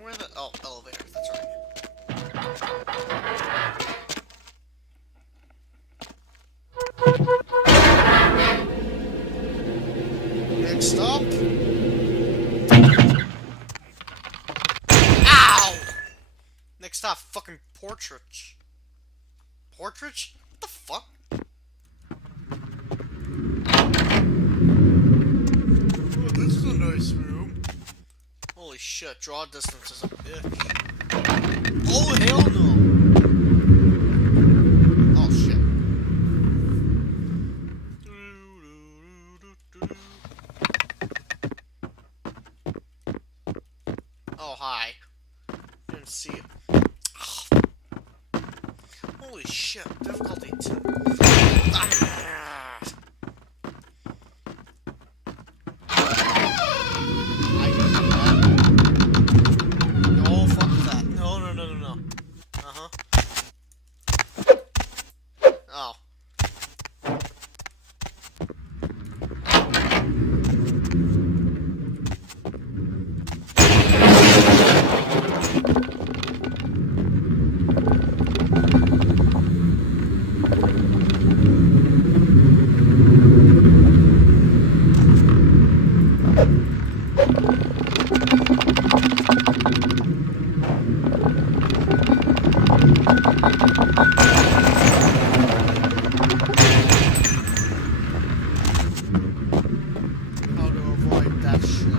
Where the... Oh, elevator. That's right. Next stop. Ow! Next stop, fucking Portridge. Portridge? What the fuck? Oh, this is a nice room. Holy shit, draw distance is a bitch. Oh, hell no! Oh, shit. Oh, hi. Didn't see it. Holy shit, difficulty 2. No, fuck that. No, no, no, no, no. Uh-huh. Oh. How to avoid that shit.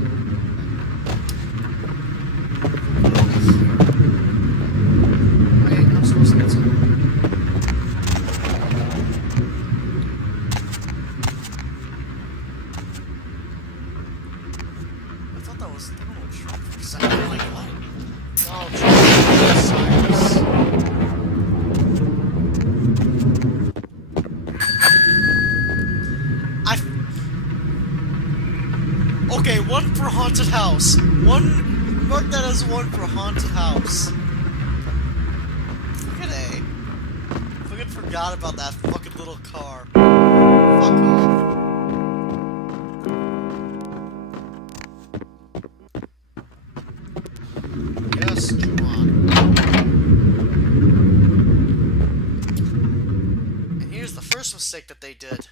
Wait, I'm supposed to get something. I thought that was Donald Trump for a second. I'm like, what? Donald Trump signs. Okay, 1 for haunted house. Mark that as 1 for haunted house. Look at A. Fucking forgot about that fucking little car. Fuck off. Yes, John. And here's the first mistake that they did.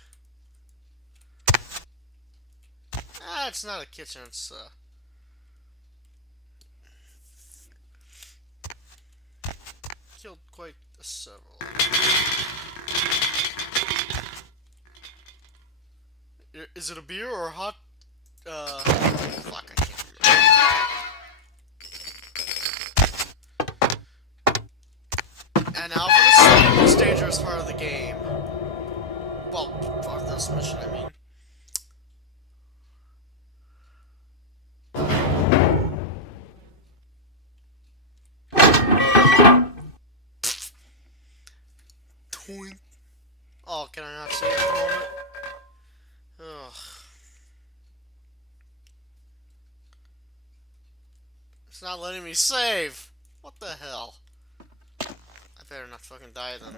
Ah, it's not a kitchen, it's killed quite several. Is it a beer or a hot fuck, I can't remember. And now for the most dangerous part of the game. Well, part of this mission, I mean. Oh, can I not see it at the moment? Ugh. It's not letting me save. What the hell? I better not fucking die then.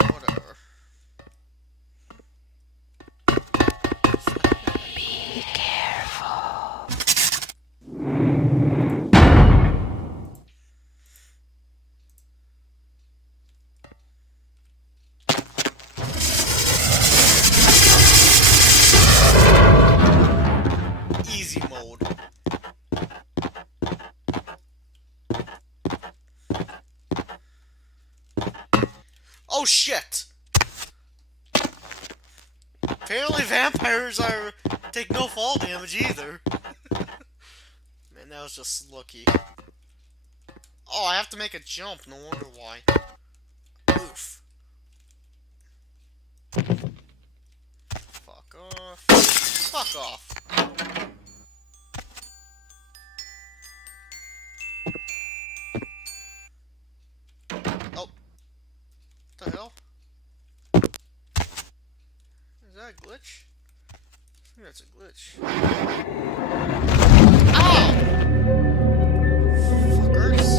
Whatever. Be careful. Easy mode. Oh shit! Apparently vampires take no fall damage either. Man, that was just lucky. Oh, I have to make a jump, no wonder why. Oof. Fuck off. Fuck off. Oh. What the hell? Is that a glitch? I think that's a glitch. Ow! Fuckers.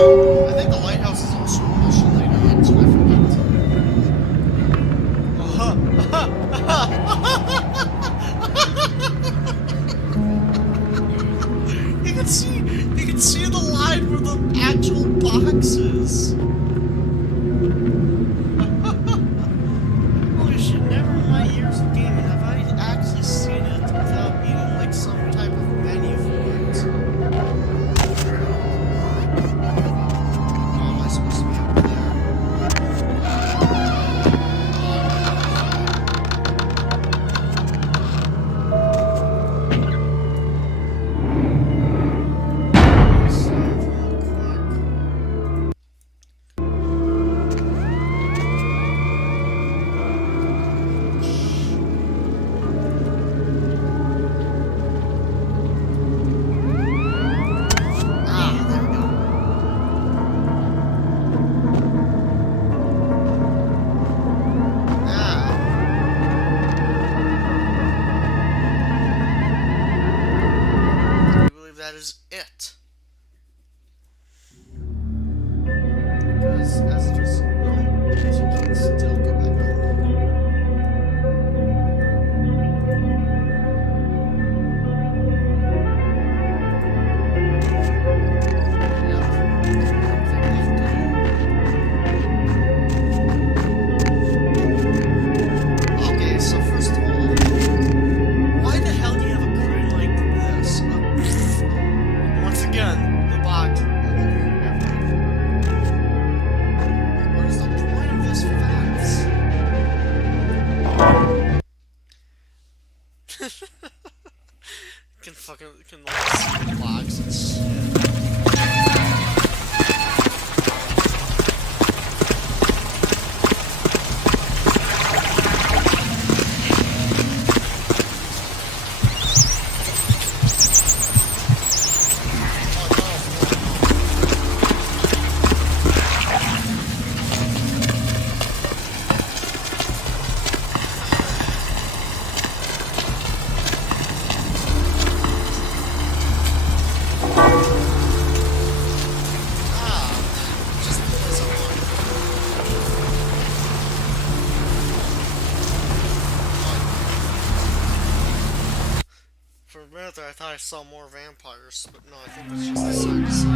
I think the lighthouse is also a mission later on, so I forgot. You can see the line where the actual box is. Holy shit, never in my years of gaming have I actually seen it without being like some type of menu for it. How am I supposed to be over there? That is it. Because as it is known, you can still go back Okay, so first of all, why the hell do you have a crane like this? Once again, the box. What is the point of this fence? can like see the box and shit. For a minute there, I thought I saw more vampires, but no, I think that's just the sign to say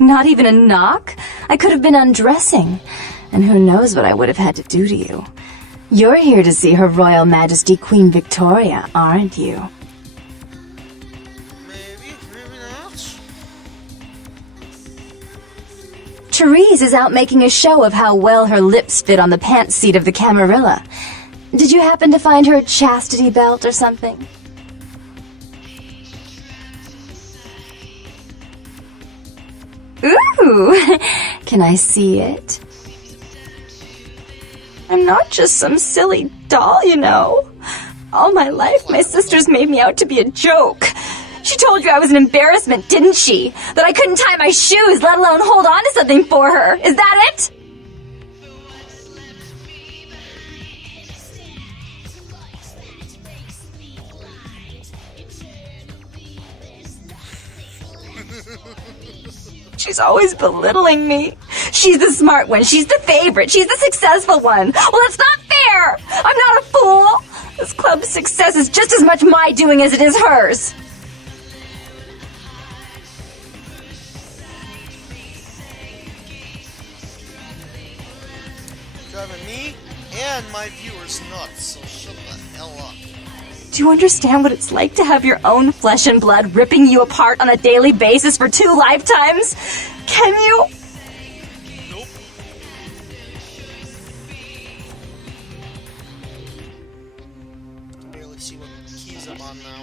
Not even a knock? I could have been undressing. And who knows what I would have had to do to you. You're here to see Her Royal Majesty Queen Victoria, aren't you? maybe not. Therese is out making a show of how well her lips fit on the pants seat of the Camarilla. Did you happen to find her chastity belt or something? Ooh! Can I see it? I'm not just some silly doll, you know. All my life, my sisters made me out to be a joke. She told you I was an embarrassment, didn't she? That I couldn't tie my shoes, let alone hold on to something for her. Is that it? She's always belittling me. She's the smart one. She's the favorite. She's the successful one. Well, it's not fair. I'm not a fool. This club's success is just as much my doing as it is hers. Driving me and my viewers nuts, so shut the hell up. Do you understand what it's like to have your own flesh and blood ripping you apart on a daily basis for 2 lifetimes? Can you? Nope. I can barely see what keys I'm on now.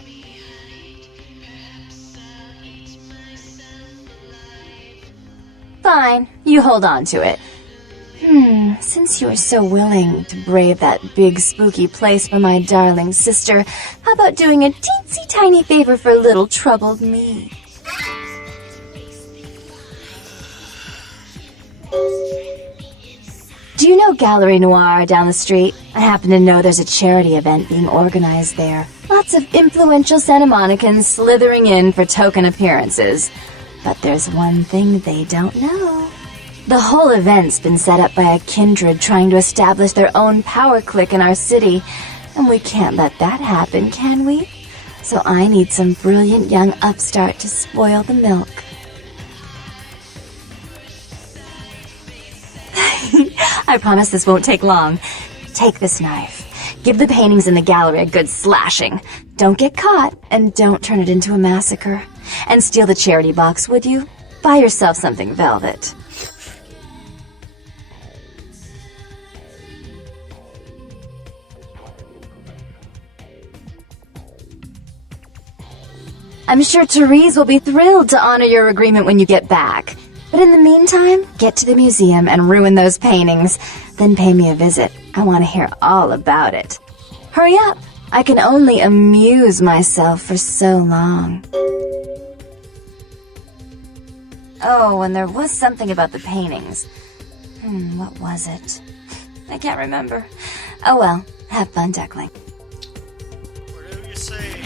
Fine, you hold on to it. Since you're so willing to brave that big spooky place for my darling sister, how about doing a teensy tiny favor for little troubled me? Do you know Gallery Noir down the street? I happen to know there's a charity event being organized there. Lots of influential Santa Monicans slithering in for token appearances. But there's one thing they don't know. The whole event's been set up by a kindred trying to establish their own power clique in our city, and we can't let that happen, can we? So I need some brilliant young upstart to spoil the milk. I promise this won't take long. Take this knife. Give the paintings in the gallery a good slashing. Don't get caught, and don't turn it into a massacre. And steal the charity box, would you? Buy yourself something velvet. I'm sure Therese will be thrilled to honor your agreement when you get back. But in the meantime, get to the museum and ruin those paintings. Then pay me a visit. I want to hear all about it. Hurry up. I can only amuse myself for so long. Oh, and there was something about the paintings. What was it? I can't remember. Oh well, have fun, Duckling. Whatever you say,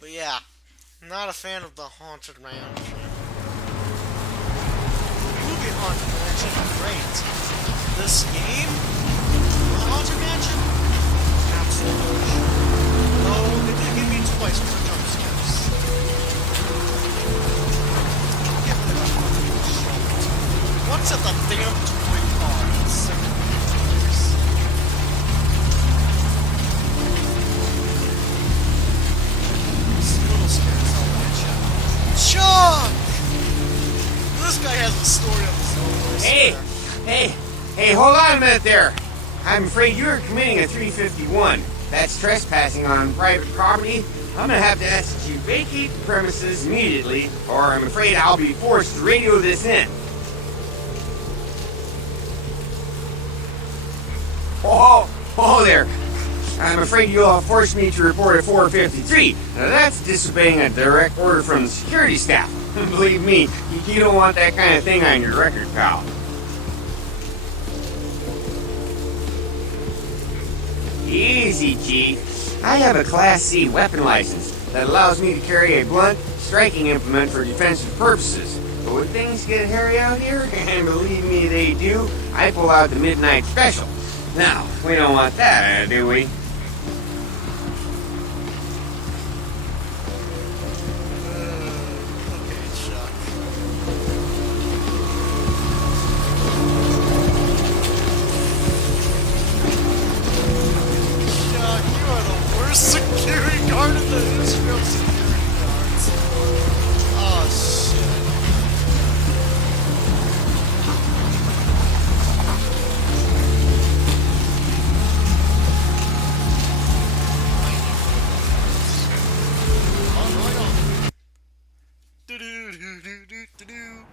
But yeah, not a fan of the Haunted Mansion. Movie Haunted Mansion, great. This game, the Haunted Mansion, absolutely. No, they did give me twice for the jump scares. Get rid of that fucking shit. Once at the damn toy car, it's sick of it. Little scares all that shit. Chuck! This guy has a story of his own. Hey, hold on a minute there. I'm afraid you're committing a 351. That's trespassing on private property. I'm gonna have to ask that you vacate the premises immediately, or I'm afraid I'll be forced to radio this in. Oh there. I'm afraid you'll force me to report a 453. Now that's disobeying a direct order from the security staff. Believe me, you don't want that kind of thing on your record, pal. Easy, Chief. I have a Class C weapon license that allows me to carry a blunt striking implement for defensive purposes. But when things get hairy out here, and believe me they do, I pull out the midnight special. Now, we don't want that, do we? Security guard in the history of security guards. Oh shit. Oh, no, I don't. Do-do-do-do-do-do-do.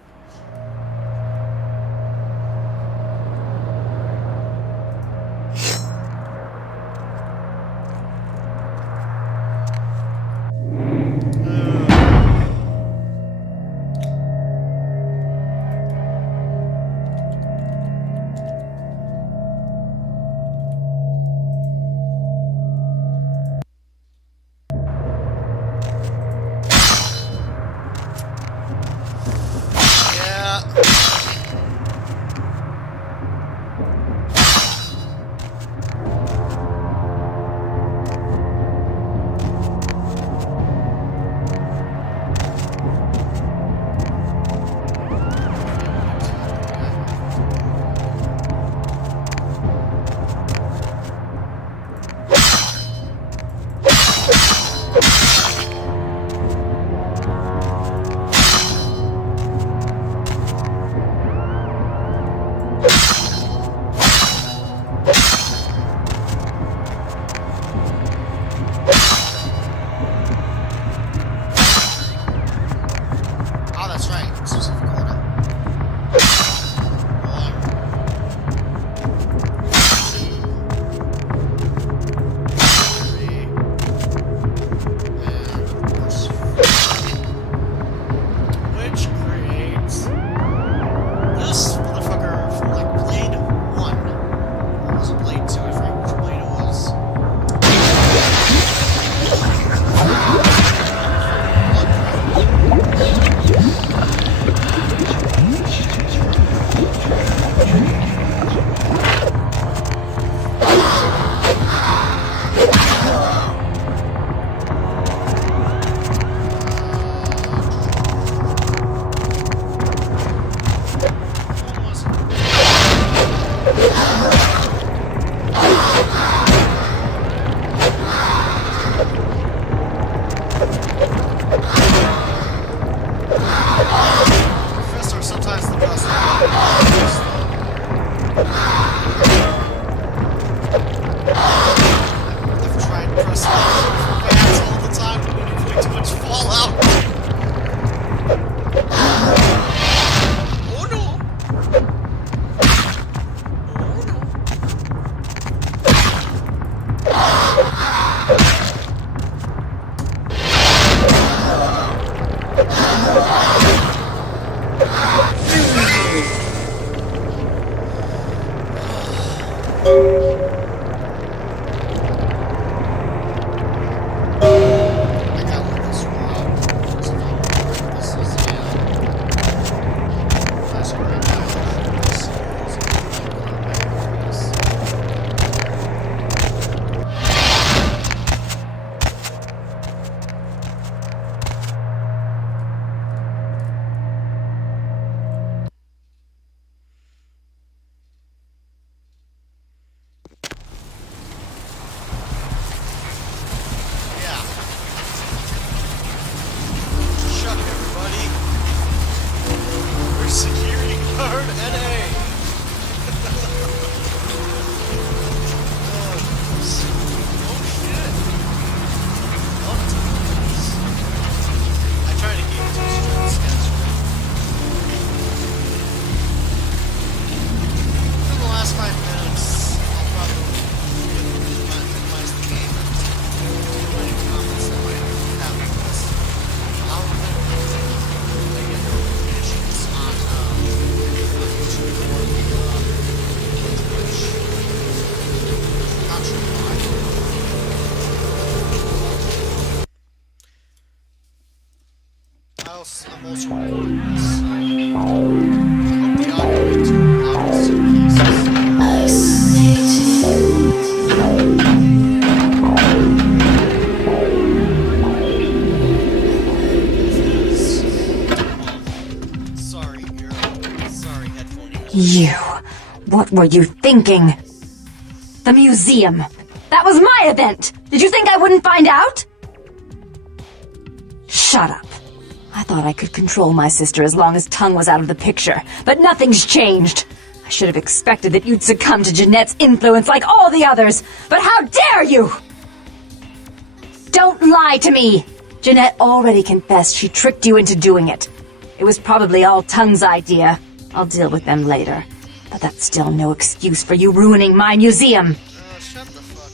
I'm also recording this, so I hope the audio ain't too loud in some cases. Sorry, headphone ears. You. What were you thinking? The museum. That was my event! Did you think I wouldn't find out? Shut up. I thought I could control my sister as long as Tongue was out of the picture, but nothing's changed. I should have expected that you'd succumb to Jeanette's influence like all the others, but how dare you! Don't lie to me! Jeanette already confessed she tricked you into doing it. It was probably all Tongue's idea. I'll deal with them later. But that's still no excuse for you ruining my museum. Shut the fuck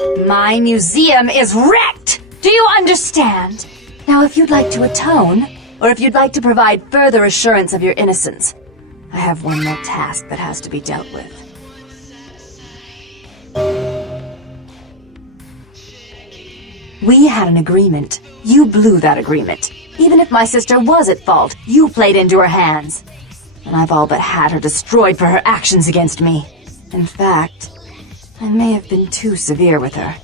up. My museum is wrecked! Do you understand? Now, if you'd like to atone, or if you'd like to provide further assurance of your innocence, I have one more task that has to be dealt with. We had an agreement. You blew that agreement. Even if my sister was at fault, you played into her hands. And I've all but had her destroyed for her actions against me. In fact, I may have been too severe with her.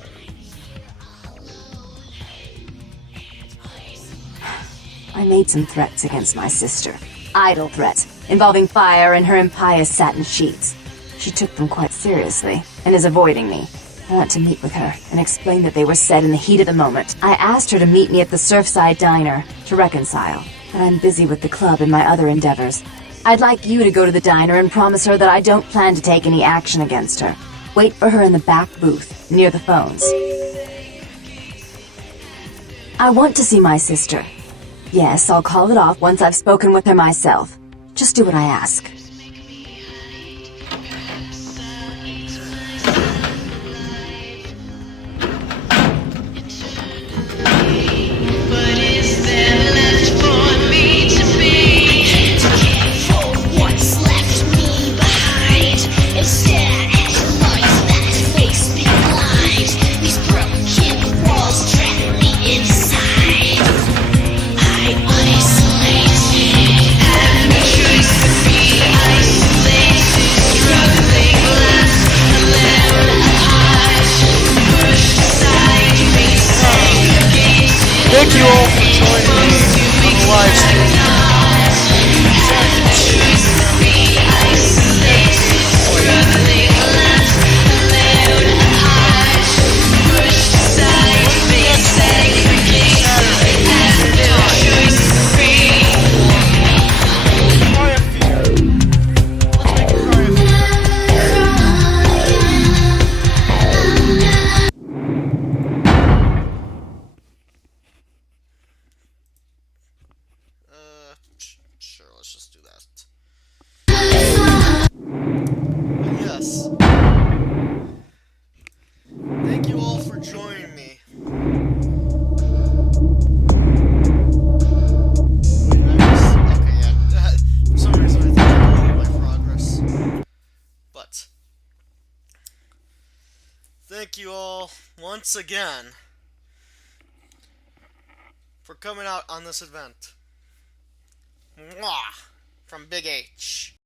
I made some threats against my sister. Idle threats, involving fire and her impious satin sheets. She took them quite seriously, and is avoiding me. I want to meet with her, and explain that they were said in the heat of the moment. I asked her to meet me at the Surfside Diner, to reconcile, and I'm busy with the club and my other endeavors. I'd like you to go to the diner and promise her that I don't plan to take any action against her. Wait for her in the back booth, near the phones. I want to see my sister. Yes, I'll call it off once I've spoken with her myself. Just do what I ask. Thank you all for joining me on the live stream. Sure, let's just do that. Yes. Thank you all for joining me. thank you all once again for coming out on this event. Mwah! From Big H.